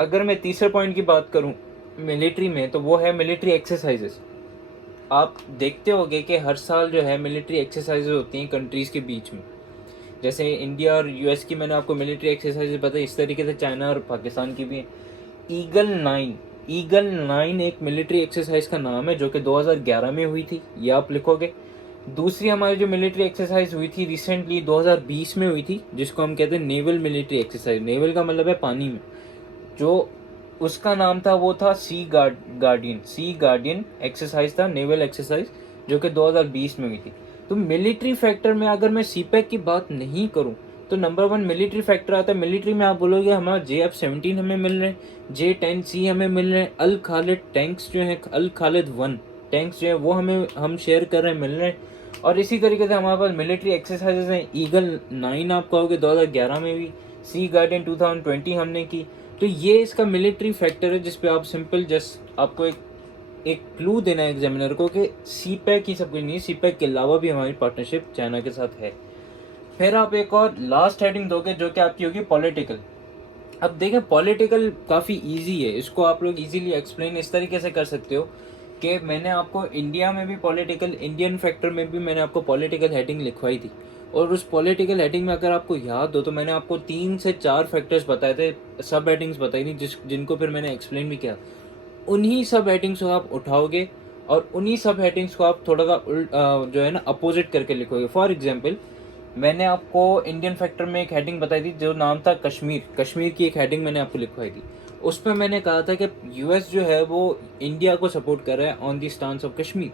अगर मैं तीसरे पॉइंट की बात करूं मिलिट्री में, तो वो है मिलिट्री एक्सरसाइजेस। आप देखते होंगे कि हर साल जो है मिलिट्री एक्सरसाइजेज होती हैं कंट्रीज़ के बीच में। जैसे इंडिया और यूएस की मैंने आपको मिलिट्री एक्सरसाइजेज बताई, इस तरीके से चाइना और पाकिस्तान की भी हैं। ईगल 9 एक मिलिट्री एक्सरसाइज का नाम है जो कि 2011 में हुई थी, ये आप लिखोगे। दूसरी हमारी जो मिलिट्री एक्सरसाइज हुई थी रिसेंटली 2020 में हुई थी, जिसको हम कहते हैं नेवल मिलिट्री एक्सरसाइज। नेवल का मतलब है पानी में, जो उसका नाम था वो था सी गार्डियन एक्सरसाइज था, नेवल एक्सरसाइज, जो कि 2020 में हुई थी। तो मिलिट्री फैक्टर में अगर मैं सीपैक की बात नहीं करूं तो नंबर 1 मिलिट्री फैक्टर आता है। मिलिट्री में आप बोलोगे हमारा JF-17 हमें मिल रहे हैं, J10C हमें मिल रहे हैं, अल खालिद टैंक्स जो है, अल खालिद 1 टैंक्स जो है वो हम शेयर कर रहे हैं, मिल रहे हैं। और इसी तरीके से हमारे पास मिलिट्री एक्सरसाइजेज हैं। ईगल 9 आप कहोगे 2011 में भी, सी गार्डियन 2020 हमने की। तो ये इसका मिलिट्री फैक्टर है जिस पे आप सिंपल जस्ट आपको एक क्लू देना है एग्जामिनर को कि सीपैक ही सब कुछ नहीं, सीपैक के अलावा भी हमारी पार्टनरशिप चाइना के साथ है। फिर आप एक और लास्ट हेडिंग दोगे जो कि आपकी होगी पॉलिटिकल। अब देखें पॉलिटिकल काफ़ी इजी है, इसको आप लोग इजीली एक्सप्लेन इस तरीके से कर सकते हो कि मैंने आपको इंडिया में भी पॉलिटिकल, इंडियन फैक्टर में भी मैंने आपको पॉलिटिकल हेडिंग लिखवाई थी। और उस पॉलिटिकल हेडिंग में अगर आपको याद हो तो मैंने आपको 3 से 4 फैक्टर्स बताए थे, सब हेडिंग्स बताई थी जिनको फिर मैंने एक्सप्लेन भी किया। उन्हीं सब हेडिंग्स को आप उठाओगे और उन्हीं सब हेडिंग्स को आप थोड़ा सा जो है ना अपोजिट करके लिखोगे। फॉर एग्जाम्पल मैंने आपको इंडियन फैक्टर में एक हेडिंग बताई थी जो नाम था कश्मीर। कश्मीर की एक हेडिंग मैंने आपको लिखवाई थी, उसमें मैंने कहा था कि यूएस जो है वो इंडिया को सपोर्ट कर रहा है on the stance of Kashmir.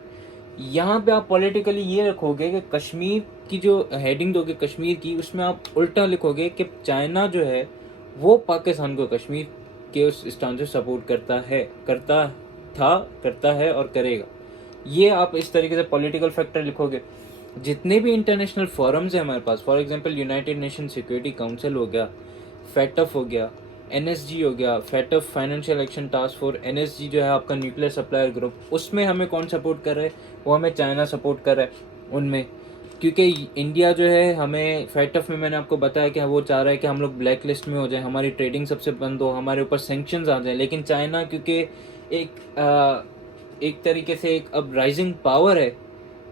यहाँ पे आप पॉलिटिकली ये रखोगे कि कश्मीर की जो हेडिंग दोगे कश्मीर की, उसमें आप उल्टा लिखोगे कि चाइना जो है वो पाकिस्तान को कश्मीर के उस स्टांस से सपोर्ट करता है और करेगा। ये आप इस तरीके से पॉलिटिकल फैक्टर लिखोगे। जितने भी इंटरनेशनल फोरम्स हैं हमारे पास, for example United Nation Security Council हो गया, फैटफ हो गया, NSG हो गया, FATF financial action task force, NSG जो है आपका न्यूक्लियर सप्लायर ग्रुप, उसमें हमें कौन सपोर्ट कर रहा है? वो हमें चाइना सपोर्ट कर रहा है उनमें। क्योंकि इंडिया जो है हमें फैटफ में मैंने आपको बताया कि वो चाह रहा है कि हम लोग ब्लैक लिस्ट में हो जाए, हमारी ट्रेडिंग सबसे बंद हो, हमारे ऊपर सैंक्शंस आ जाए। लेकिन चाइना क्योंकि एक तरीके से एक अब राइजिंग पावर है,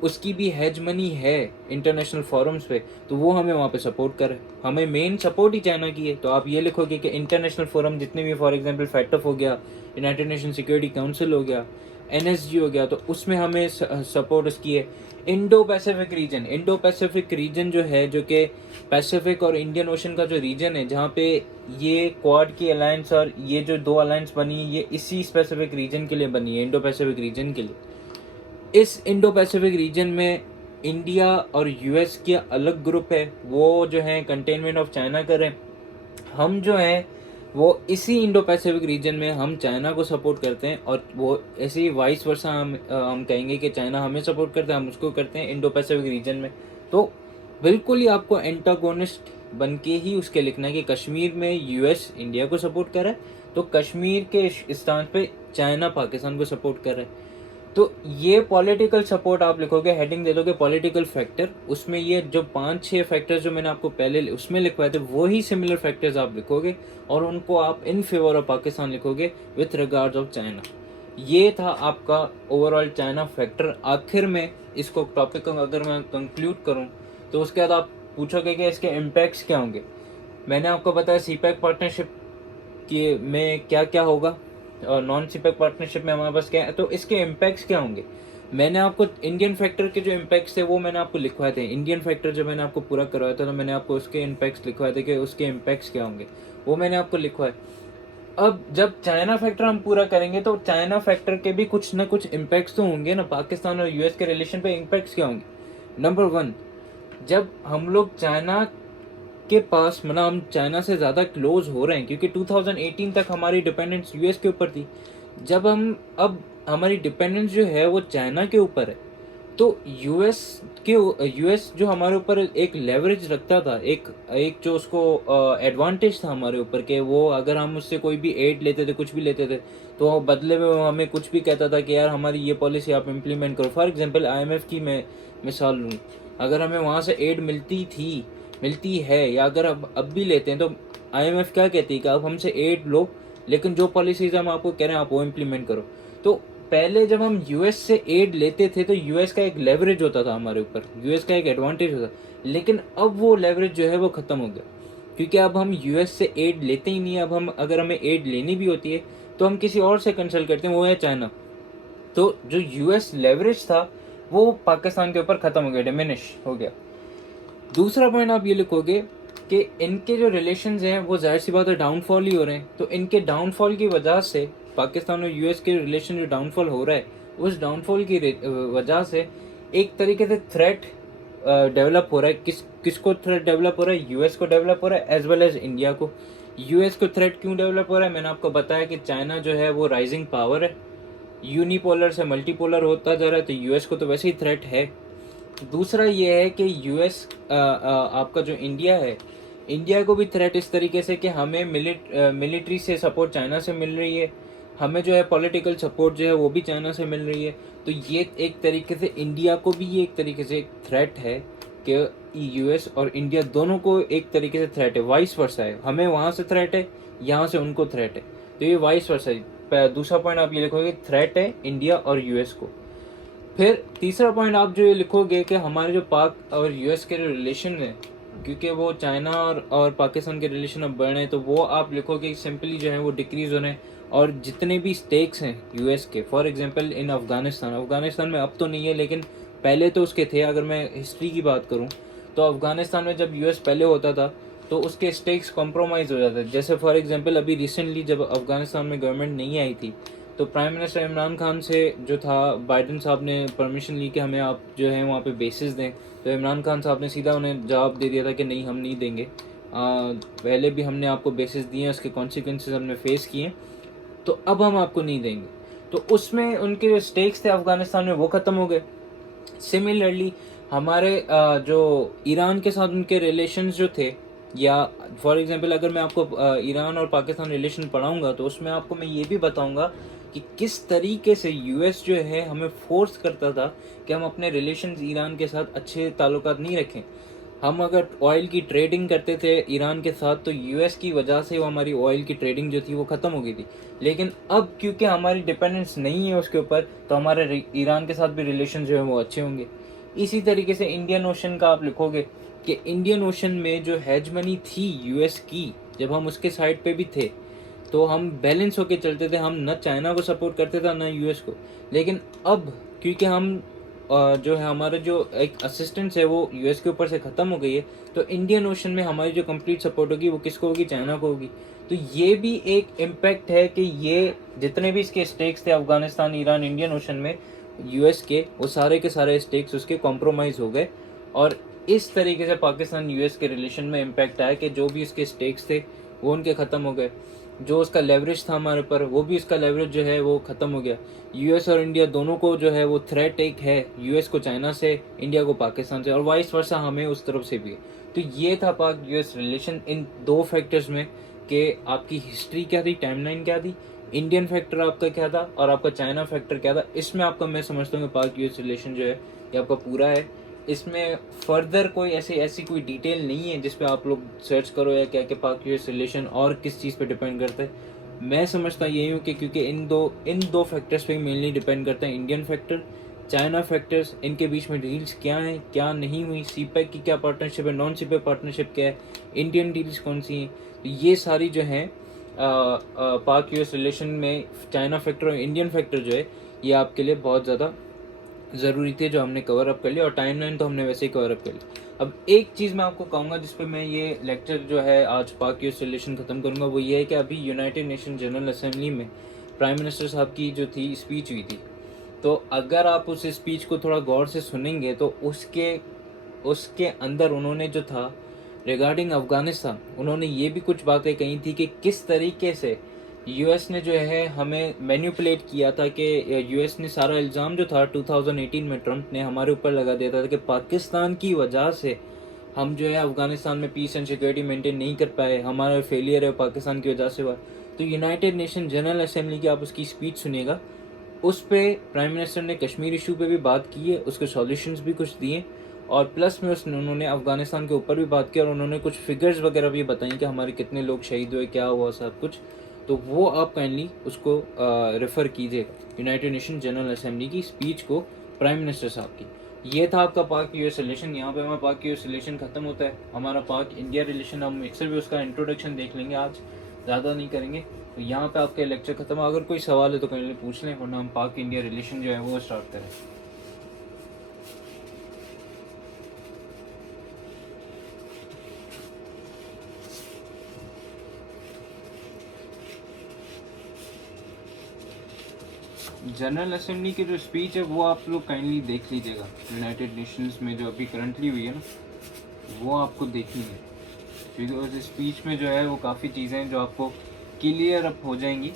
उसकी भी हेजमनी है इंटरनेशनल फोरम्स पे, तो वो हमें वहाँ पे सपोर्ट करे। हमें मेन सपोर्ट ही चाइना की है। तो आप ये लिखोगे कि इंटरनेशनल फोरम जितने भी, फॉर एग्जांपल फैटफ हो गया, यूनाइटेड नेशन सिक्योरिटी काउंसिल हो गया, NSG हो गया, तो उसमें हमें सपोर्ट उसकी है। इंडो पैसिफिक रीजन जो है, जो कि पैसिफिक और इंडियन ओशन का जो रीजन है, जहाँ पे ये क्वाड की अलायंस और ये जो 2 अलायंस बनी है, ये इसी स्पेसिफिक रीजन के लिए बनी है, इंडो पैसिफिक रीजन के लिए। इस इंडो पैसिफिक रीजन में इंडिया और यूएस के अलग ग्रुप है, वो जो है कंटेनमेंट ऑफ चाइना करें। हम जो हैं वो इसी इंडो पैसिफिक रीजन में हम चाइना को सपोर्ट करते हैं, और वो ऐसे ही वाइस वर्सा हम कहेंगे कि चाइना हमें सपोर्ट करता है, हम उसको करते हैं इंडो पैसिफिक रीजन में। तो बिल्कुल ही आपको एंटागोनिस्ट बन के ही उसके लिखना है कि कश्मीर में यूएस इंडिया को सपोर्ट कर रहा है, तो कश्मीर के स्थान पे चाइना पाकिस्तान को सपोर्ट कर रहा है। तो ये पॉलिटिकल सपोर्ट आप लिखोगे, हेडिंग दे दोगे पॉलिटिकल फैक्टर, उसमें ये जो 5-6 फैक्टर्स जो मैंने आपको पहले उसमें लिखवाए थे वही सिमिलर फैक्टर्स आप लिखोगे, और उनको आप इन फेवर ऑफ पाकिस्तान लिखोगे विथ रिगार्ड्स ऑफ चाइना। ये था आपका ओवरऑल चाइना फैक्टर। आखिर में इसको टॉपिक को अगर मैं कंक्लूड करूं तो उसके बाद आप पूछोगे कि इसके इम्पैक्ट्स क्या होंगे, मैंने आपको बताया सी पैक पार्टनरशिप कि में क्या क्या होगा और नॉन सी पैक पार्टनरशिप में हमारे पास क्या है, तो इसके इम्पैक्ट्स क्या होंगे। मैंने आपको इंडियन फैक्टर के जो इम्पैक्ट्स थे वो मैंने आपको लिखवाए थे। इंडियन फैक्टर जब मैंने आपको पूरा करवाया था तो मैंने आपको उसके इम्पैक्ट्स लिखवाए थे कि उसके इम्पैक्ट्स क्या होंगे, वो मैंने आपको लिखवाए। अब जब चाइना फैक्टर हम पूरा करेंगे तो चाइना फैक्टर के भी कुछ ना कुछ इम्पैक्ट्स तो होंगे ना, पाकिस्तान और यूएस के रिलेशन पे इम्पैक्ट्स क्या होंगे। नंबर 1, जब हम लोग चाइना के पास मतलब हम चाइना से ज़्यादा क्लोज हो रहे हैं, क्योंकि 2018 तक हमारी डिपेंडेंस यूएस के ऊपर थी, जब हम अब हमारी डिपेंडेंस जो है वो चाइना के ऊपर है, तो यूएस जो हमारे ऊपर एक लेवरेज रखता था, एक एक जो उसको एडवांटेज था हमारे ऊपर के वो अगर हम उससे कोई भी एड लेते थे, कुछ भी लेते थे, तो वो बदले में वो हमें कुछ भी कहता था कि यार हमारी ये पॉलिसी आप इम्प्लीमेंट करो। फॉर एग्जांपल आईएमएफ की मैं मिसाल लूँ, अगर हमें वहाँ से एड मिलती है या अगर अब भी लेते हैं, तो आईएमएफ क्या कहती है कि आप हमसे एड लो, लेकिन जो पॉलिसीज हम आपको कह रहे हैं आप वो इम्प्लीमेंट करो। तो पहले जब हम यूएस से एड लेते थे तो यूएस का एक लेवरेज होता था हमारे ऊपर, यूएस का एक एडवांटेज होता, लेकिन अब वो लेवरेज जो है वो खत्म हो गया, क्योंकि अब हम यूएस से एड लेते ही नहीं। अब हम अगर हमें एड लेनी भी होती है तो हम किसी और से कंसल्ट करते हैं, वो है चाइना। तो जो यूएस लेवरेज था वो पाकिस्तान के ऊपर खत्म हो गया, डिमिनिश हो गया। दूसरा पॉइंट आप ये लिखोगे कि इनके जो रिलेशंस हैं वो जाहिर सी बात है डाउनफॉल ही हो रहे हैं, तो इनके डाउनफॉल की वजह से पाकिस्तान और यूएस के रिलेशन जो डाउनफॉल हो रहा है, उस डाउनफॉल की वजह से एक तरीके से थ्रेट डेवलप हो रहा है। किसको थ्रेट डेवलप हो रहा है, यूएस को डेवलप हो रहा है एज वेल एज इंडिया को। यूएस को थ्रेट क्यों डेवलप हो रहा है, मैंने आपको बताया कि चाइना जो है वो राइजिंग पावर है, यूनिपोलर से मल्टीपोलर होता जा रहा है, तो यूएस को तो वैसे ही थ्रेट है। दूसरा ये है कि यूएस आपका जो इंडिया है, इंडिया को भी थ्रेट इस तरीके से कि हमें मिलिट्री से सपोर्ट चाइना से मिल रही है, हमें जो है पॉलिटिकल सपोर्ट जो है वो भी चाइना से मिल रही है। तो ये एक तरीके से इंडिया को भी ये एक तरीके से एक थ्रेट है कि यूएस और इंडिया दोनों को एक तरीके से थ्रेट है, वाइस वर्सा है, हमें वहाँ से थ्रेट है, यहाँ से उनको थ्रेट है, तो ये वाइस वर्सा है। दूसरा पॉइंट आप ये लिखोगे थ्रेट है इंडिया और यूएस को। फिर तीसरा पॉइंट आप जो ये लिखोगे कि हमारे जो पाक और यूएस के रिलेशन है, क्योंकि वो चाइना और पाकिस्तान के रिलेशन अब बढ़ रहे हैं, तो वो आप लिखोगे सिंपली जो है वो डिक्रीज हो रहे हैं। और जितने भी स्टेक्स हैं यूएस के, फॉर एग्जांपल इन अफगानिस्तान में अब तो नहीं है लेकिन पहले तो उसके थे। अगर मैं हिस्ट्री की बात करूं तो अफगानिस्तान में जब यूएस पहले होता था तो उसके स्टेक्स कॉम्प्रोमाइज़ हो जाते थे। जैसे फॉर एग्जांपल अभी रिसेंटली जब अफगानिस्तान में गवर्नमेंट नहीं आई थी तो प्राइम मिनिस्टर इमरान खान से जो था, बाइडन साहब ने परमिशन ली कि हमें आप जो है वहाँ पे बेसिस दें, तो इमरान खान साहब ने सीधा उन्हें जवाब दे दिया था कि नहीं हम नहीं देंगे। पहले भी हमने आपको बेसिस दिए हैं, उसके कॉन्सिक्वेंसेस हमने फेस किए, तो अब हम आपको नहीं देंगे। तो उसमें उनके जो स्टेक्स थे अफगानिस्तान में वो ख़त्म हो गए। सिमिलरली हमारे जो ईरान के साथ उनके रिलेशंस जो थे, या फॉर एग्जांपल अगर मैं आपको ईरान और पाकिस्तान रिलेशन पढ़ाऊंगा तो उसमें आपको मैं ये भी बताऊंगा कि किस तरीके से यूएस जो है हमें फोर्स करता था कि हम अपने रिलेशंस ईरान के साथ अच्छे ताल्लुकात नहीं रखें। हम अगर ऑयल की ट्रेडिंग करते थे ईरान के साथ तो यूएस की वजह से वो हमारी ऑयल की ट्रेडिंग जो थी वो ख़त्म हो गई थी। लेकिन अब क्योंकि हमारी डिपेंडेंस नहीं है उसके ऊपर, तो हमारे ईरान के साथ भी रिलेशन जो है वो अच्छे होंगे। इसी तरीके से इंडियन ओशन का आप लिखोगे कि इंडियन ओशन में जो हेजमनी थी यूएस की, जब हम उसके साइड पे भी थे तो हम बैलेंस होके चलते थे, हम न चाइना को सपोर्ट करते थे न यूएस को। लेकिन अब क्योंकि हम जो है हमारा जो एक असिस्टेंस है वो यूएस के ऊपर से ख़त्म हो गई है, तो इंडियन ओशन में हमारी जो कंप्लीट सपोर्ट होगी वो किसको होगी, चाइना को होगी। तो ये भी एक इम्पैक्ट है कि ये जितने भी इसके स्टेक्स थे अफगानिस्तान, ईरान, इंडियन ओशन में यूएस के, वो सारे के सारे स्टेक्स उसके कॉम्प्रोमाइज़ हो गए। और इस तरीके से पाकिस्तान यूएस के रिलेशन में इम्पैक्ट आया कि जो भी उसके स्टेक्स थे वो उनके ख़त्म हो गए, जो उसका लेवरेज था हमारे पर वो भी उसका लेवरेज जो है वो ख़त्म हो गया। यूएस और इंडिया दोनों को जो है वो थ्रेट एक है, यूएस को चाइना से, इंडिया को पाकिस्तान से, और वाइस वर्सा हमें उस तरफ से भी। तो ये था पाक यूएस रिलेशन इन दो फैक्टर्स में कि आपकी हिस्ट्री क्या थी, टाइमलाइन क्या थी, इंडियन फैक्टर आपका क्या था और आपका चाइना फैक्टर क्या था। इसमें आपका मैं समझता हूँ कि पाक यूएस रिलेशन जो है ये आपका पूरा है। इसमें फर्दर कोई ऐसी कोई डिटेल नहीं है जिस पे आप लोग सर्च करो या क्या कि पाक यूएस रिलेशन और किस चीज़ पे डिपेंड करता है। मैं समझता यही हूँ कि क्योंकि इन दो फैक्टर्स पे मेनली डिपेंड करता है, इंडियन फैक्टर चाइना फैक्टर्स, इनके बीच में डील्स क्या हैं, क्या नहीं हुई, सीपैक की क्या पार्टनरशिप है, नॉन सीपैक पार्टनरशिप क्या है, इंडियन डील्स कौन सी हैं, तो ये सारी जो हैं पाक यूएस रिलेशन में चाइना फैक्टर और इंडियन फैक्टर जो है ये आपके लिए बहुत ज़्यादा ज़रूरी थे, जो हमने कवर अप कर लिया, और टाइमलाइन तो हमने वैसे ही कवर अप कर लिया। अब एक चीज़ मैं आपको कहूँगा जिस पे मैं ये लेक्चर जो है आज पाक यूएस रिलेशन ख़त्म करूँगा, वो ये है कि अभी यूनाइटेड नेशन जनरल असेंबली में प्राइम मिनिस्टर साहब की जो थी स्पीच हुई थी, तो अगर आप उस स्पीच को थोड़ा गौर से सुनेंगे तो उसके उसके अंदर उन्होंने जो था रिगार्डिंग अफ़गानिस्तान, उन्होंने ये भी कुछ बातें कही थी कि किस तरीके से यूएस ने जो है हमें मैनिपुलेट किया था, कि यूएस ने सारा इल्ज़ाम जो था 2018 में ट्रंप ने हमारे ऊपर लगा दिया था कि पाकिस्तान की वजह से हम जो है अफ़गानिस्तान में पीस एंड सिक्योरिटी मेंटेन नहीं कर पाए, हमारा फेलियर है पाकिस्तान की वजह से हुआ। तो यूनाइटेड नेशन जनरल असेंबली की आप उसकी स्पीच सुनिएगा, उस पे प्राइम मिनिस्टर ने कश्मीर इशू पे भी बात की है, उसके सॉल्यूशंस भी कुछ दिए, और प्लस में उन्होंने अफ़गानिस्तान के ऊपर भी बात की, और उन्होंने कुछ फिगर्स वगैरह भी बताई कि हमारे कितने लोग शहीद हुए, क्या हुआ, सब कुछ। तो वो आप काइंडली उसको रेफ़र कीजिएगा, यूनाइटेड नेशन जनरल असेंबली की स्पीच को, प्राइम मिनिस्टर साहब की। ये था आपका पाक यूएस रिलेशन। यहाँ पे हमारा पाक यूएस रिलेशन ख़त्म होता है। हमारा पाक इंडिया रिलेशन हम अक्सर भी उसका इंट्रोडक्शन देख लेंगे, आज ज़्यादा नहीं करेंगे। तो यहाँ पे आपका लेक्चर खत्म। अगर कोई सवाल है तो कहीं पूछ लें, वरना हम पाक इंडिया रिलेशन जो है वो स्टार्ट करें। जनरल असेंबली की जो स्पीच है वो आप लोग काइंडली देख लीजिएगा, यूनाइटेड नेशंस में जो अभी करंटली हुई है ना, वो आपको देखनी है, क्योंकि उस स्पीच में जो है वो काफ़ी चीज़ें जो आपको क्लियर अप हो जाएंगी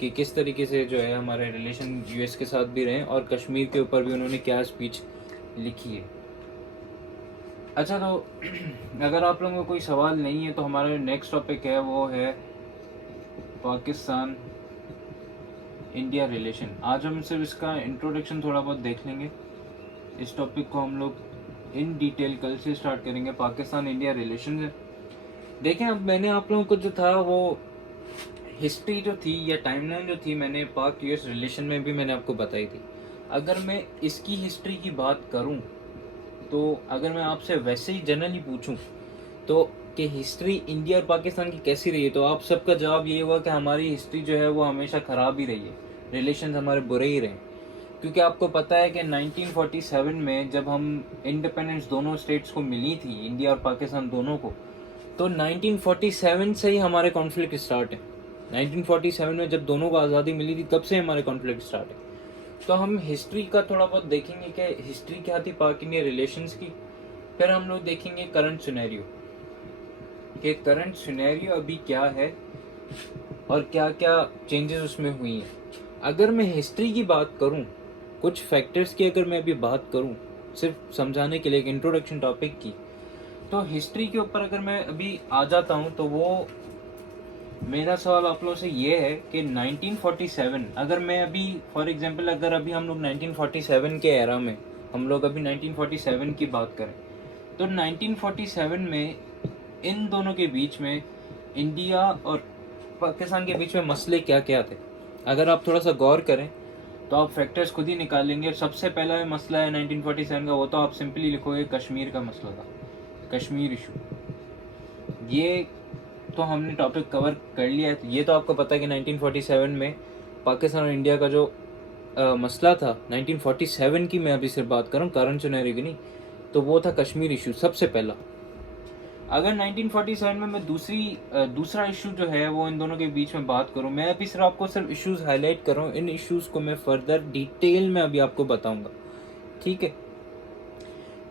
कि किस तरीके से जो है हमारे रिलेशन यूएस के साथ भी रहे, और कश्मीर के ऊपर भी उन्होंने क्या स्पीच लिखी है। अच्छा, तो अगर आप लोगों को कोई सवाल नहीं है तो हमारा नेक्स्ट टॉपिक है वो है पाकिस्तान इंडिया रिलेशन। आज हम सिर्फ इसका इंट्रोडक्शन थोड़ा बहुत देख लेंगे। इस टॉपिक को हम लोग इन डिटेल कल से स्टार्ट करेंगे। पाकिस्तान इंडिया रिलेशन है। देखें, अब मैंने आप लोगों को जो था वो हिस्ट्री जो थी या टाइमलाइन जो थी, मैंने पाक यूएस रिलेशन में भी मैंने आपको बताई थी। अगर मैं इसकी हिस्ट्री की बात करूं, तो अगर मैं आपसे वैसे ही जनरली पूछूं तो कि हिस्ट्री इंडिया और पाकिस्तान की कैसी रही है, तो आप सबका जवाब ये हुआ कि हमारी हिस्ट्री जो है वो हमेशा ख़राब ही रही है, रिलेशन हमारे बुरे ही रहे। क्योंकि आपको पता है कि 1947 में जब हम इंडिपेंडेंस दोनों स्टेट्स को मिली थी, इंडिया और पाकिस्तान दोनों को, तो 1947 से ही हमारे कॉन्फ्लिक्ट स्टार्ट है। 1947 में जब दोनों को आज़ादी मिली थी तब से हमारे कॉन्फ्लिक्ट स्टार्ट है। तो हम हिस्ट्री का थोड़ा बहुत देखेंगे कि हिस्ट्री क्या थी पाक इंडिया रिलेशंस की। फिर हम लोग देखेंगे करंट सिनेरियो, कि करंट सिनेरियो अभी क्या है और क्या क्या चेंजेस उसमें हुई हैं। अगर मैं हिस्ट्री की बात करूं, कुछ फैक्टर्स की अगर मैं अभी बात करूं, सिर्फ समझाने के लिए एक इंट्रोडक्शन टॉपिक की, तो हिस्ट्री के ऊपर अगर मैं अभी आ जाता हूं, तो वो मेरा सवाल आप लोगों से ये है कि 1947, अगर मैं अभी फॉर एग्जांपल अगर अभी हम लोग 1947 के एरा में हम लोग अभी 1947 की बात करें, तो 1947 में इन दोनों के बीच में, इंडिया और पाकिस्तान के बीच में मसले क्या क्या थे, अगर आप थोड़ा सा गौर करें तो आप फैक्टर्स खुद ही निकाल लेंगे। सबसे पहला मसला है 1947 का, वो तो आप सिंपली लिखोगे कश्मीर का मसला था, कश्मीर इशू। ये तो हमने टॉपिक कवर कर लिया है। ये तो आपको पता है कि 1947 में पाकिस्तान और इंडिया का जो मसला था, 1947 की मैं अभी सिर्फ बात कर रहा हूँ, करंट सिनेरियो की नहीं, तो वो था कश्मीर इशू सबसे पहला। अगर 1947 में मैं दूसरा इशू जो है वो इन दोनों के बीच में बात करूं, मैं अभी सिर्फ आपको सिर्फ इश्यूज हाईलाइट कर रहा हूं, इन इश्यूज को मैं फर्दर डिटेल में अभी आपको बताऊंगा, ठीक है।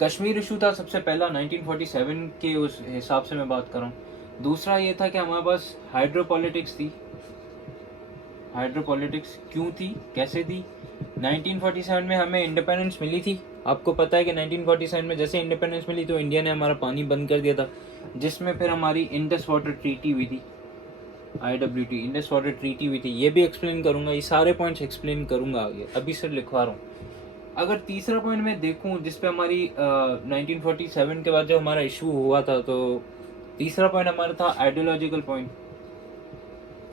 कश्मीर इशू था सबसे पहला 1947 के उस हिसाब से मैं बात कर रहा हूँ। दूसरा ये था कि हमारे पास हाइड्रोपॉलिटिक्स थी। हाइड्रोपॉलिटिक्स क्यों थी, कैसे थी? 1947 में हमें इंडिपेंडेंस मिली थी। आपको पता है कि 1947 में जैसे इंडिपेंडेंस मिली तो इंडिया ने हमारा पानी बंद कर दिया था, जिसमें फिर हमारी इंडस वाटर ट्रीटी हुई थी, IWT इंडस वाटर ट्रीटी हुई थी। ये भी एक्सप्लेन करूंगा, ये सारे पॉइंट्स एक्सप्लेन करूंगा आगे, अभी सिर्फ लिखवा रहा हूँ। अगर तीसरा पॉइंट मैं देखूं जिस पे हमारी 1947 के बाद जो हमारा इशू हुआ था, तो तीसरा पॉइंट हमारा था आइडियोलॉजिकल पॉइंट,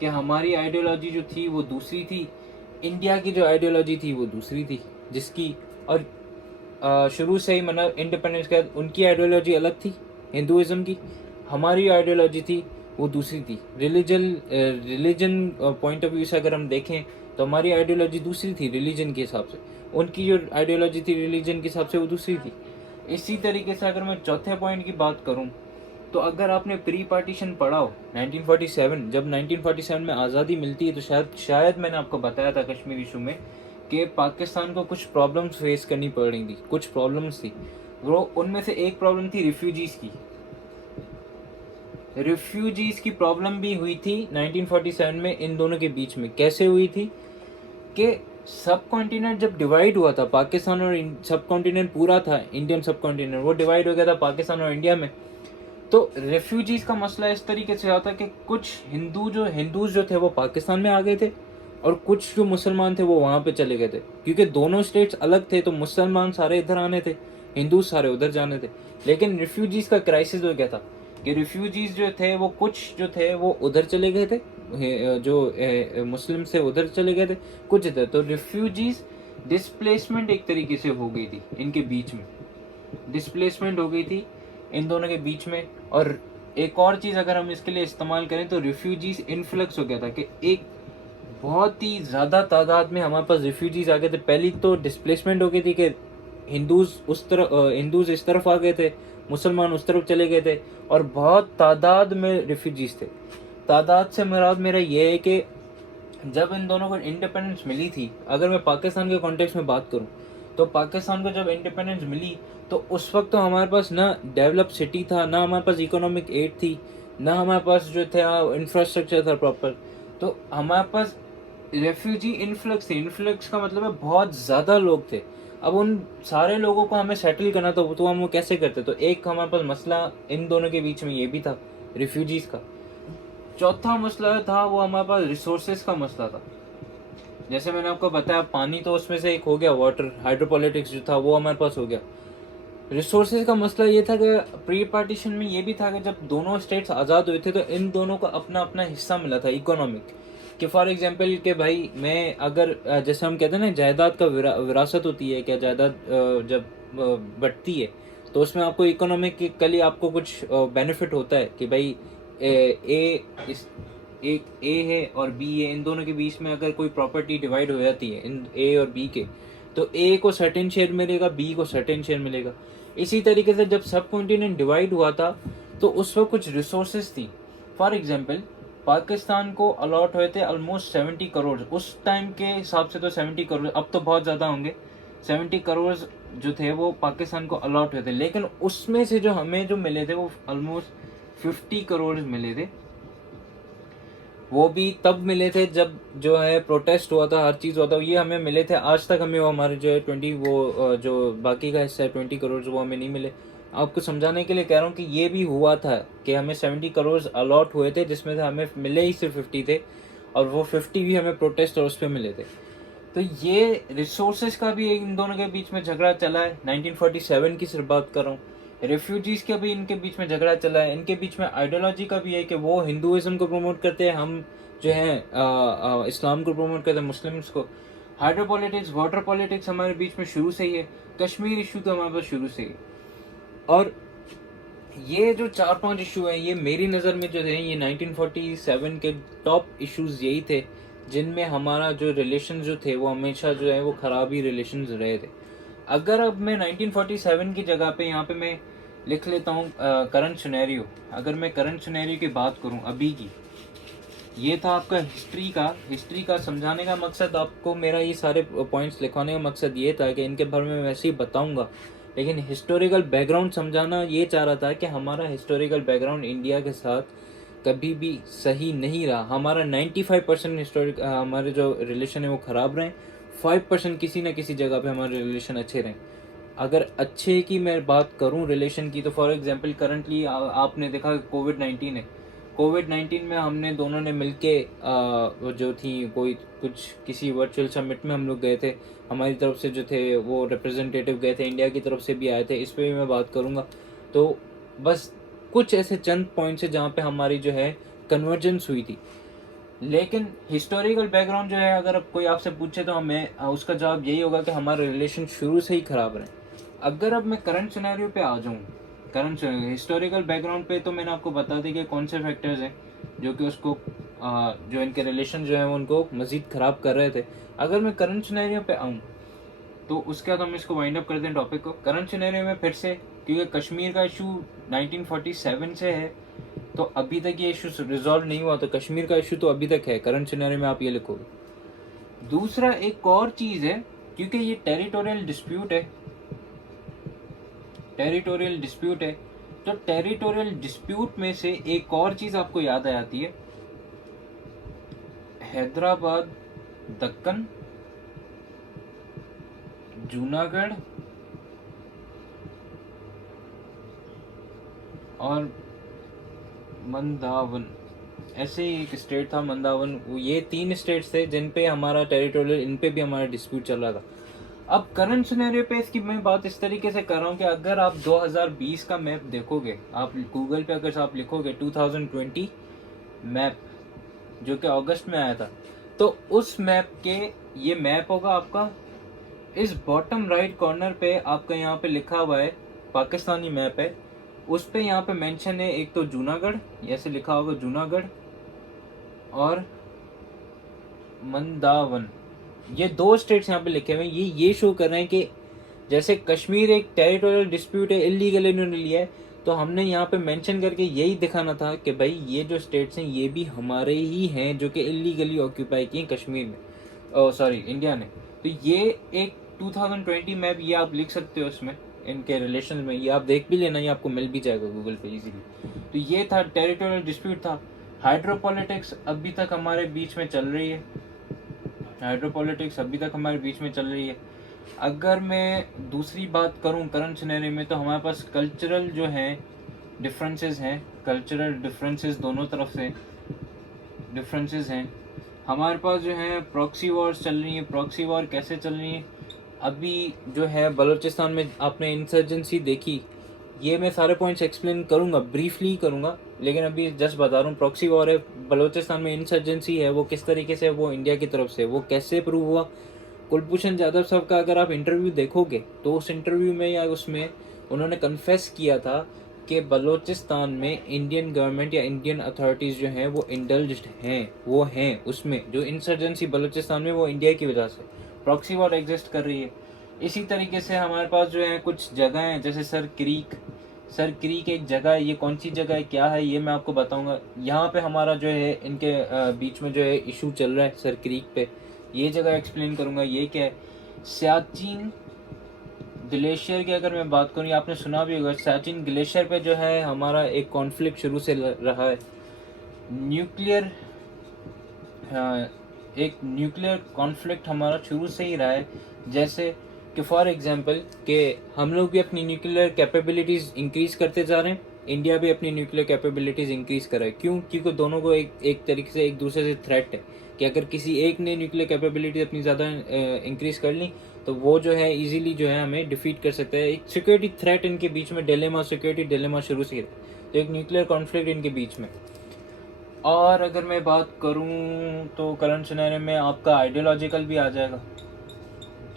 कि हमारी आइडियोलॉजी जो थी वो दूसरी थी, इंडिया की जो आइडियोलॉजी थी वो दूसरी थी, जिसकी और शुरू से ही मतलब इंडिपेंडेंस के बाद उनकी आइडियोलॉजी अलग थी हिंदुज़म की, हमारी आइडियोलॉजी थी वो दूसरी थी। रिलीजन पॉइंट ऑफ व्यू से अगर हम देखें तो हमारी आइडियोलॉजी दूसरी थी रिलीजन के हिसाब से, उनकी जो आइडियोलॉजी थी रिलीजन के हिसाब से वो दूसरी थी। इसी तरीके से अगर मैं चौथे पॉइंट की बात करूं तो अगर आपने प्री पार्टीशन पढ़ा हो 1947, जब 1947 में आज़ादी मिलती है तो शायद मैंने आपको बताया था कश्मीर इशू में कि पाकिस्तान को कुछ प्रॉब्लम्स फेस करनी पड़ रही थी, कुछ प्रॉब्लम्स थी वो, उनमें से एक प्रॉब्लम थी रिफ्यूजीज़ की। रिफ्यूजीज़ की प्रॉब्लम भी हुई थी 1947 में इन दोनों के बीच में। कैसे हुई थी कि सब कॉन्टिनेंट जब डिवाइड हुआ था, पाकिस्तान और सब कॉन्टिनेंट पूरा था, इंडियन सब कॉन्टिनेंट वो डिवाइड हो गया था पाकिस्तान और इंडिया में। तो रेफ्यूजीज का मसला इस तरीके से आता कि कुछ हिंदूज जो थे वो पाकिस्तान में आ गए थे और कुछ जो मुसलमान थे वो वहाँ पे चले गए थे, क्योंकि दोनों स्टेट्स अलग थे तो मुसलमान सारे इधर आने थे, हिंदू सारे उधर जाने थे। लेकिन रिफ्यूजीज का क्राइसिस हो गया था कि रिफ्यूजीज जो थे वो कुछ जो थे वो उधर चले गए थे, जो मुस्लिम से उधर चले गए थे, कुछ इधर। तो रिफ्यूजीज डिस्प्लेसमेंट एक तरीके से हो गई थी इनके बीच में, डिस्प्लेसमेंट हो गई थी इन दोनों के बीच में। और एक और चीज़ अगर हम इसके लिए इस्तेमाल करें तो रिफ्यूजीज इन्फ्लक्स हो गया था कि एक बहुत ही ज़्यादा तादाद में हमारे पास रिफ्यूजीज आ गए थे। पहली तो डिस्प्लेसमेंट हो गई थी कि हिंदूज इस तरफ आ गए थे, मुसलमान उस तरफ चले गए थे, और बहुत तादाद में रिफ्यूजीज थे। तादाद से मुराद मेरा ये है कि जब इन दोनों को इंडिपेंडेंस मिली थी, अगर मैं पाकिस्तान के कॉन्टेक्स्ट में बात करूं तो पाकिस्तान को जब इंडिपेंडेंस मिली तो उस वक्त तो हमारे पास ना डेवलप सिटी था, ना हमारे पास इकोनॉमिक एड थी, ना हमारे पास जो था इंफ्रास्ट्रक्चर था प्रॉपर। तो हमारे पास रेफ्यूजी इन्फ्लक्स थे। इन्फ्लक्स का मतलब है बहुत ज़्यादा लोग थे। अब उन सारे लोगों को हमें सेटल करना था, तो हम वो कैसे करते? तो एक हमारे पास मसला इन दोनों के बीच में ये भी था रिफ्यूजीज़ का। चौथा मसला था वो हमारे पास रिसोर्सेज का मसला था। जैसे मैंने आपको बताया पानी तो उसमें से एक हो गया, वाटर हाइड्रोपॉलिटिक्स जो था वो हमारे पास हो गया। रिसोर्सेज का मसला ये था कि प्री पार्टीशन में ये भी था कि जब दोनों स्टेट्स आज़ाद हुए थे तो इन दोनों को अपना अपना हिस्सा मिला था इकोनॉमिक। कि फॉर एग्जांपल कि भाई मैं अगर जैसे हम कहते हैं ना जायदाद का विरासत होती है, क्या जायदाद जब बंटती है तो उसमें आपको इकोनॉमिकली आपको कुछ बेनिफिट होता है कि भाई एक ए है और बी है, इन दोनों के बीच में अगर कोई प्रॉपर्टी डिवाइड हो जाती है इन ए और बी के, तो ए को सर्टेन शेयर मिलेगा, बी को सर्टेन शेयर मिलेगा। इसी तरीके से जब सब कॉन्टिनेंट डिवाइड हुआ था तो उस वक्त कुछ रिसोर्सेज थी। फॉर एग्जांपल पाकिस्तान को अलॉट हुए थे ऑलमोस्ट 70 करोड़, उस टाइम के हिसाब से तो 70 करोड़, अब तो बहुत ज़्यादा होंगे। 70 करोड़ जो थे वो पाकिस्तान को अलॉट हुए थे, लेकिन उसमें से जो हमें जो मिले थे वो ऑलमोस्ट 50 करोड़ मिले थे। वो भी तब मिले थे जब जो है प्रोटेस्ट हुआ था, हर चीज़ हुआ था, ये हमें मिले थे। आज तक हमें वो हमारे जो है 20 वो जो बाकी का हिस्सा है 20 करोड़ वो हमें नहीं मिले। आपको समझाने के लिए कह रहा हूँ कि ये भी हुआ था कि हमें 70 करोड़ अलॉट हुए थे, जिसमें से हमें मिले ही सिर्फ 50 थे, और वो 50 भी हमें प्रोटेस्ट और उस पर मिले थे। तो ये रिसोर्सेज का भी इन दोनों के बीच में झगड़ा चला है। 1947 की सिर्फ बात कर रहा हूँ। रेफ्यूजीज का भी इनके बीच में झगड़ा चला है। इनके बीच में आइडियोलॉजी का भी है कि वो हिंदुइज्म को प्रमोट करते हैं, हम जो है इस्लाम को प्रमोट करते हैं, मुस्लिम्स को। हाइड्रोपॉलिटिक्स, वाटर पॉलिटिक्स हमारे बीच में शुरू से ही है। कश्मीर इशू तो हमारे पास शुरू से ही है। और ये जो 4-5 इशू हैं, ये मेरी नज़र में जो है ये 1947 के टॉप इश्यूज यही थे जिनमें हमारा जो रिलेशन जो थे वो हमेशा जो है वो ख़राब ही रिलेशन रहे थे। अगर अब मैं 1947 की जगह पे यहाँ पे मैं लिख लेता हूँ करंट सिनेरियो। अगर मैं करंट सिनेरियो की बात करूँ अभी की, ये था आपका हिस्ट्री का समझाने का मकसद। आपको मेरा ये सारे पॉइंट्स लिखवाने का मकसद ये था कि इनके बारे में वैसे ही बताऊँगा, लेकिन हिस्टोरिकल बैकग्राउंड समझाना ये चाह रहा था कि हमारा हिस्टोरिकल बैकग्राउंड इंडिया के साथ कभी भी सही नहीं रहा। हमारा 95% हिस्टोरिक हमारे जो रिलेशन है वो ख़राब रहे, 5% किसी न किसी जगह पे हमारे रिलेशन अच्छे रहें। अगर अच्छे की मैं बात करूं रिलेशन की, तो फॉर एग्जांपल करंटली आपने देखा कोविड-19 है। कोविड-19 में हमने दोनों ने मिलके जो थी कोई कुछ किसी वर्चुअल समिट में हम लोग गए थे। हमारी तरफ से जो थे वो रिप्रेजेंटेटिव गए थे, इंडिया की तरफ से भी आए थे। इस पर भी मैं बात करूँगा। तो बस कुछ ऐसे चंद पॉइंट्स है जहाँ पे हमारी जो है कन्वर्जेंस हुई थी। लेकिन हिस्टोरिकल बैकग्राउंड जो है, अगर अब कोई आपसे पूछे तो हमें उसका जवाब यही होगा कि हमारे रिलेशन शुरू से ही खराब रहे। अगर अब मैं करंट सिनेरियो पे आ जाऊँ, करंट हिस्टोरिकल बैकग्राउंड पे, तो मैंने आपको बता दी कि कौन से फैक्टर्स हैं जो कि उसको जो इनके रिलेशन जो है उनको मज़ीद ख़राब कर रहे थे। अगर मैं करंट सिनेरियो पे आऊँ तो उसके बाद हम इसको वाइंड अप करते हैं टॉपिक को। करंट सिनेरियो में फिर से, क्योंकि कश्मीर का इशू 1947 से है, तो अभी तक ये इशू रिजॉल्व नहीं हुआ, तो कश्मीर का इशू तो अभी तक है करंट सिनेरियो में, आप ये लिखोगे। दूसरा एक और चीज़ है, क्योंकि ये टेरिटोरियल डिस्प्यूट है, टेरिटोरियल डिस्प्यूट है, तो टेरिटोरियल डिस्प्यूट में से एक और चीज़ आपको याद आ जाती है, हैदराबाद, दक्कन, जूनागढ़ और मंदावन, ऐसे ही एक स्टेट था मंदावन। ये 3 स्टेट्स थे जिन पे हमारा टेरिटोरियल, इन पे भी हमारा डिस्प्यूट चल रहा था। अब करंट सिनेरियो पे इसकी मैं बात इस तरीके से कर रहा हूँ कि अगर आप 2020 का मैप देखोगे, आप गूगल पे अगर आप लिखोगे 2020 मैप, जो कि अगस्त में आया था, तो उस मैप के, ये मैप होगा आपका, इस बॉटम राइट कॉर्नर पे आपका यहाँ पे लिखा हुआ है, पाकिस्तानी मैप है, उस पे यहाँ पे मेंशन है एक तो जूनागढ़, ऐसे लिखा होगा जूनागढ़, और मंदावन, ये 2 स्टेट्स यहाँ पे लिखे हुए हैं। ये शो कर रहे हैं कि जैसे कश्मीर एक टेरिटोरियल डिस्प्यूट है, इलीगल इन्होंने लिया है, तो हमने यहाँ पे मेंशन करके यही दिखाना था कि भाई ये जो स्टेट्स हैं ये भी हमारे ही हैं, जो कि इलीगली ऑक्यूपाई किए कश्मीर में, सॉरी इंडिया ने। तो ये एक 2020 मैप, ये आप लिख सकते हो उसमें, इनके रिलेशन में, ये आप देख भी लेना, ये आपको मिल भी जाएगा गूगल पे इजीली। तो ये था टेरिटोरियल डिस्प्यूट था। हाइड्रोपॉलिटिक्स अभी तक हमारे बीच में चल रही है, हाइड्रोपॉलिटिक्स अभी तक हमारे बीच में चल रही है। अगर मैं दूसरी बात करूं करंट सिनेरियो में, तो हमारे पास कल्चरल जो है डिफरेंसेस हैं, कल्चरल डिफरेंसेस दोनों तरफ से डिफरेंसेस हैं। हमारे पास जो है प्रॉक्सी वॉर्स चल रही है। प्रॉक्सी वॉर कैसे चल रही है? अभी जो है बलूचिस्तान में आपने इंसर्जेंसी देखी, ये मैं सारे पॉइंट्स एक्सप्लेन करूंगा, ब्रीफली करूंगा, लेकिन अभी जस्ट बता रहा हूँ। प्रॉक्सी वॉर है, बलूचिस्तान में इंसर्जेंसी है, वो किस तरीके से, वो इंडिया की तरफ से, वो कैसे प्रूव हुआ? कुलभूषण जाधव साहब का अगर आप इंटरव्यू देखोगे, तो उस इंटरव्यू में या उसमें उन्होंने कन्फेस किया था कि बलूचिस्तान में इंडियन गवर्नमेंट या इंडियन अथॉरिटीज़ जो हैं वो इंडल्ज्ड हैं, वो हैं उसमें, जो इंसर्जेंसी बलूचिस्तान में, वो इंडिया की वजह से प्रॉक्सी वॉर एग्जिस्ट कर रही है। इसी तरीके से हमारे पास जो है कुछ जगह हैं, जैसे सर क्रीक एक जगह है। ये कौन सी जगह है, क्या है, ये मैं आपको बताऊंगा। यहाँ पे हमारा जो है इनके बीच में जो है इशू चल रहा है सर क्रीक पे, ये जगह एक्सप्लेन करूंगा ये क्या है। सियाचिन ग्लेशियर की अगर मैं बात करूँ, आपने सुना भी होगा, सियाचिन ग्लेशियर पे जो है हमारा एक कॉन्फ्लिक्ट शुरू से रहा है, न्यूक्लियर, एक न्यूक्लियर कॉन्फ्लिक्ट हमारा शुरू से ही रहा है। जैसे कि फॉर एग्जांपल कि हम लोग भी अपनी न्यूक्लियर कैपेबिलिटीज़ इंक्रीज करते जा रहे हैं, इंडिया भी अपनी न्यूक्लियर कैपेबिलिटीज़ इंक्रीज कर रहा है। क्यों? क्योंकि दोनों को एक तरीके से एक दूसरे से थ्रेट है कि अगर किसी एक ने न्यूक्लियर कैपेबिलिटी अपनी ज़्यादा इंक्रीज कर ली, तो वो जो है इजीली जो है हमें डिफीट कर सकता है। एक सिक्योरिटी थ्रेट इनके बीच में, डिलेमा, सिक्योरिटी डिलेमा शुरू से ही है, तो एक न्यूक्लियर कॉन्फ्लिक्ट इनके बीच में। और अगर मैं बात करूं तो करंट सिनेरियो में आपका आइडियोलॉजिकल भी आ जाएगा,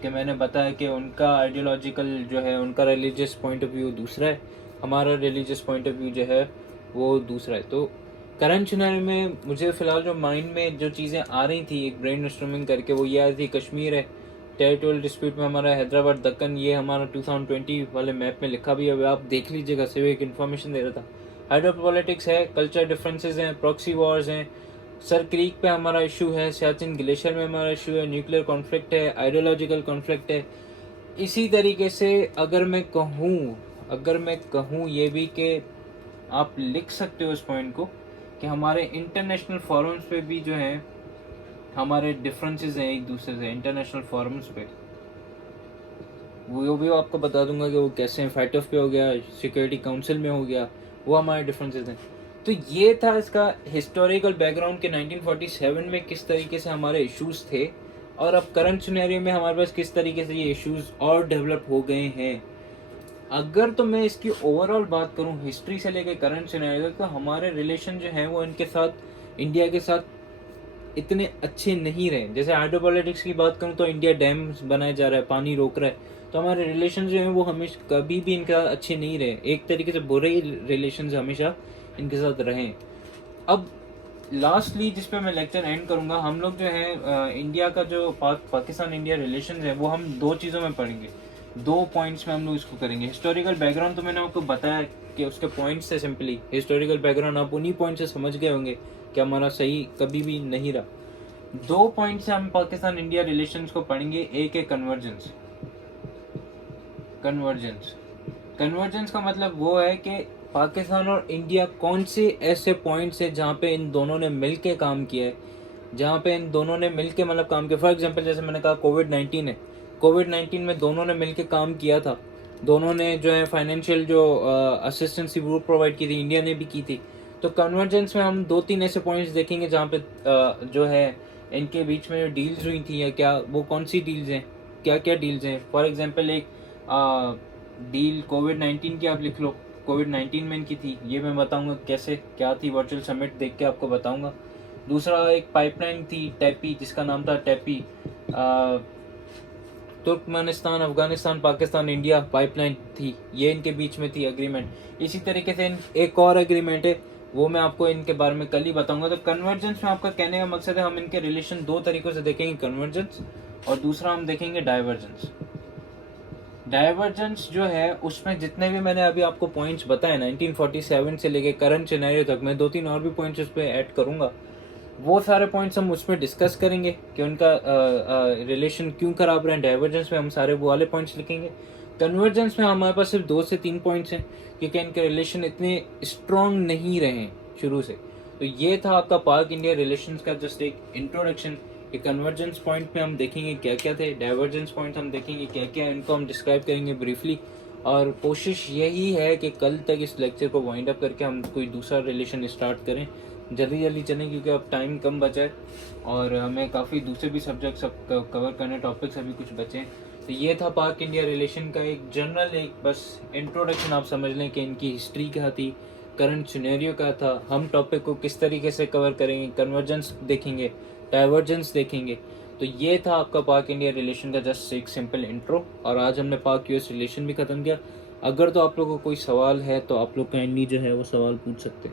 कि मैंने बताया कि उनका आइडियोलॉजिकल जो है, उनका रिलीजियस पॉइंट ऑफ व्यू दूसरा है, हमारा रिलीजियस पॉइंट ऑफ व्यू जो है वो दूसरा है। तो करंट सिनेरियो में मुझे फ़िलहाल जो माइंड में जो चीज़ें आ रही थी एक ब्रेन स्ट्रॉमिंग करके, वो ये आ रही थी, कश्मीर है, टेरिटोरियल डिस्प्यूट में हमारा हैदराबाद, दक्कन, ये हमारा 2020 वाले मैप में लिखा भी है, आप देख लीजिएगा, सिर्फ एक इन्फॉर्मेशन दे रहा था। हाइड्रोपॉलिटिक्स है, कल्चर डिफरेंसेस हैं, प्रॉक्सी वॉर्स हैं, सर क्रीक पे हमारा इशू है, सियाचिन ग्लेशियर में हमारा इशू है, न्यूक्लियर कॉन्फ्लिक्ट है, आइडियोलॉजिकल कॉन्फ्लिक्ट है। इसी तरीके से अगर मैं कहूँ ये भी कि आप लिख सकते हो इस पॉइंट को, कि हमारे इंटरनेशनल फॉरम्स पे भी जो है हमारे डिफरेंसेस हैं एक दूसरे से, इंटरनेशनल फॉरम्स पे, वो भी आपको बता दूंगा कि वो कैसे हैं। फाइट ऑफ पे हो गया, सिक्योरिटी काउंसिल में हो गया, वो हमारे डिफरेंसेस हैं। तो ये था इसका हिस्टोरिकल बैकग्राउंड के 1947 में किस तरीके से हमारे इश्यूज थे, और अब करंट सिनेरियो में हमारे पास किस तरीके से ये इश्यूज और डेवलप हो गए हैं। अगर तो मैं इसकी ओवरऑल बात करूं हिस्ट्री से लेकर करंट सिनेरियो तक, तो हमारे रिलेशन जो है वो इनके साथ, इंडिया के साथ इतने अच्छे नहीं रहे। जैसे हाइड्रो पॉलिटिक्स की बात करूँ तो इंडिया डैम्स बनाया जा रहा है, पानी रोक रहा है, तो हमारे रिलेशन जो हैं वो हमेशा कभी भी इनका अच्छे नहीं रहे, एक तरीके से बुरे ही रिलेशन हमेशा इनके साथ रहें। अब लास्टली जिस पे मैं लेक्चर एंड करूंगा, हम लोग जो है इंडिया का जो पाकिस्तान इंडिया रिलेशन है वो हम दो चीज़ों में पढ़ेंगे, 2 पॉइंट्स में हम लोग इसको करेंगे। हिस्टोरिकल बैकग्राउंड तो मैंने आपको बताया कि उसके पॉइंट्स से, सिंपली हिस्टोरिकल बैकग्राउंड आप उन्हीं पॉइंट से समझ गए होंगे कि हमारा सही कभी भी नहीं रहा। 2 पॉइंट से हम पाकिस्तान इंडिया रिलेशंस को पढ़ेंगे। एक है कन्वर्जेंस। कन्वर्जेंस का मतलब वो है कि पाकिस्तान और इंडिया कौन से ऐसे पॉइंट्स है जहाँ पे इन दोनों ने मिल के काम किया है, जहाँ पे इन दोनों ने मिल के मतलब काम किया। फॉर एग्जांपल जैसे मैंने कहा कोविड-19 है, कोविड-19 में दोनों ने मिल के काम किया था, दोनों ने जो है फाइनेंशियल जो असिस्टेंस वो प्रोवाइड की थी, इंडिया ने भी की थी। तो कन्वर्जेंस में हम 2-3 ऐसे पॉइंट्स देखेंगे जहाँ पे जो है इनके बीच में डील्स हुई थी या क्या, वो कौन सी डील्स हैं, क्या क्या डील्स हैं। फॉर एग्जांपल एक डील कोविड-19 की आप लिख लो, कोविड-19 में इनकी थी, ये मैं बताऊंगा कैसे क्या थी, वर्चुअल समिट देख के आपको बताऊंगा। दूसरा एक पाइपलाइन थी टैपी, जिसका नाम था TAPI, Turkmenistan, Afghanistan, Pakistan, India pipeline थी, ये इनके बीच में थी एग्रीमेंट। इसी तरीके से एक और एग्रीमेंट है, वो मैं आपको इनके बारे में कल ही बताऊंगा। तो कन्वर्जेंस में आपका कहने का मकसद है हम इनके रिलेशन 2 तरीकों से देखेंगे, कन्वर्जेंस और दूसरा हम देखेंगे डाइवर्जेंस। डाइवर्जेंस जो है उसमें जितने भी मैंने अभी आपको पॉइंट्स बताए 1947 से लेके करंट सिनेरियो तक, मैं 2-3 और भी पॉइंट्स उस पर ऐड करूंगा, वो सारे पॉइंट्स हम उसमें डिस्कस करेंगे कि उनका रिलेशन क्यों खराब रहे। डाइवर्जेंस में हम सारे वो वाले पॉइंट्स लिखेंगे। कन्वर्जेंस में हमारे पास सिर्फ 2 से 3 पॉइंट्स हैं क्योंकि इनके रिलेशन इतने स्ट्रॉन्ग नहीं रहे शुरू से। तो ये था आपका पाक इंडिया रिलेशंस का जस्ट एक इंट्रोडक्शन। कि कन्वर्जेंस पॉइंट में हम देखेंगे क्या क्या थे, डाइवर्जेंस पॉइंट हम देखेंगे क्या क्या, इनको हम डिस्क्राइब करेंगे ब्रीफली। और कोशिश यही है कि कल तक इस लेक्चर को वाइंड अप करके हम कोई दूसरा रिलेशन स्टार्ट करें, जल्दी जल्दी चलें क्योंकि अब टाइम कम बचा है और हमें काफ़ी दूसरे भी सब्जेक्ट सब कवर करने, टॉपिक्स अभी कुछ बचे हैं। तो ये था पाक इंडिया रिलेशन का एक जनरल, एक बस इंट्रोडक्शन, आप समझ लें कि इनकी हिस्ट्री क्या थी, करंट सिनेरियो क्या था, हम टॉपिक को किस तरीके से कवर करेंगे, कन्वर्जेंस देखेंगे, डाइवर्जेंस देखेंगे। तो ये था आपका पाक इंडिया रिलेशन का जस्ट एक सिंपल इंट्रो, और आज हमने पाक यूएस रिलेशन भी ख़त्म किया। अगर तो आप लोगों को कोई सवाल है तो आप लोग काइंडली जो है वो सवाल पूछ सकते हैं।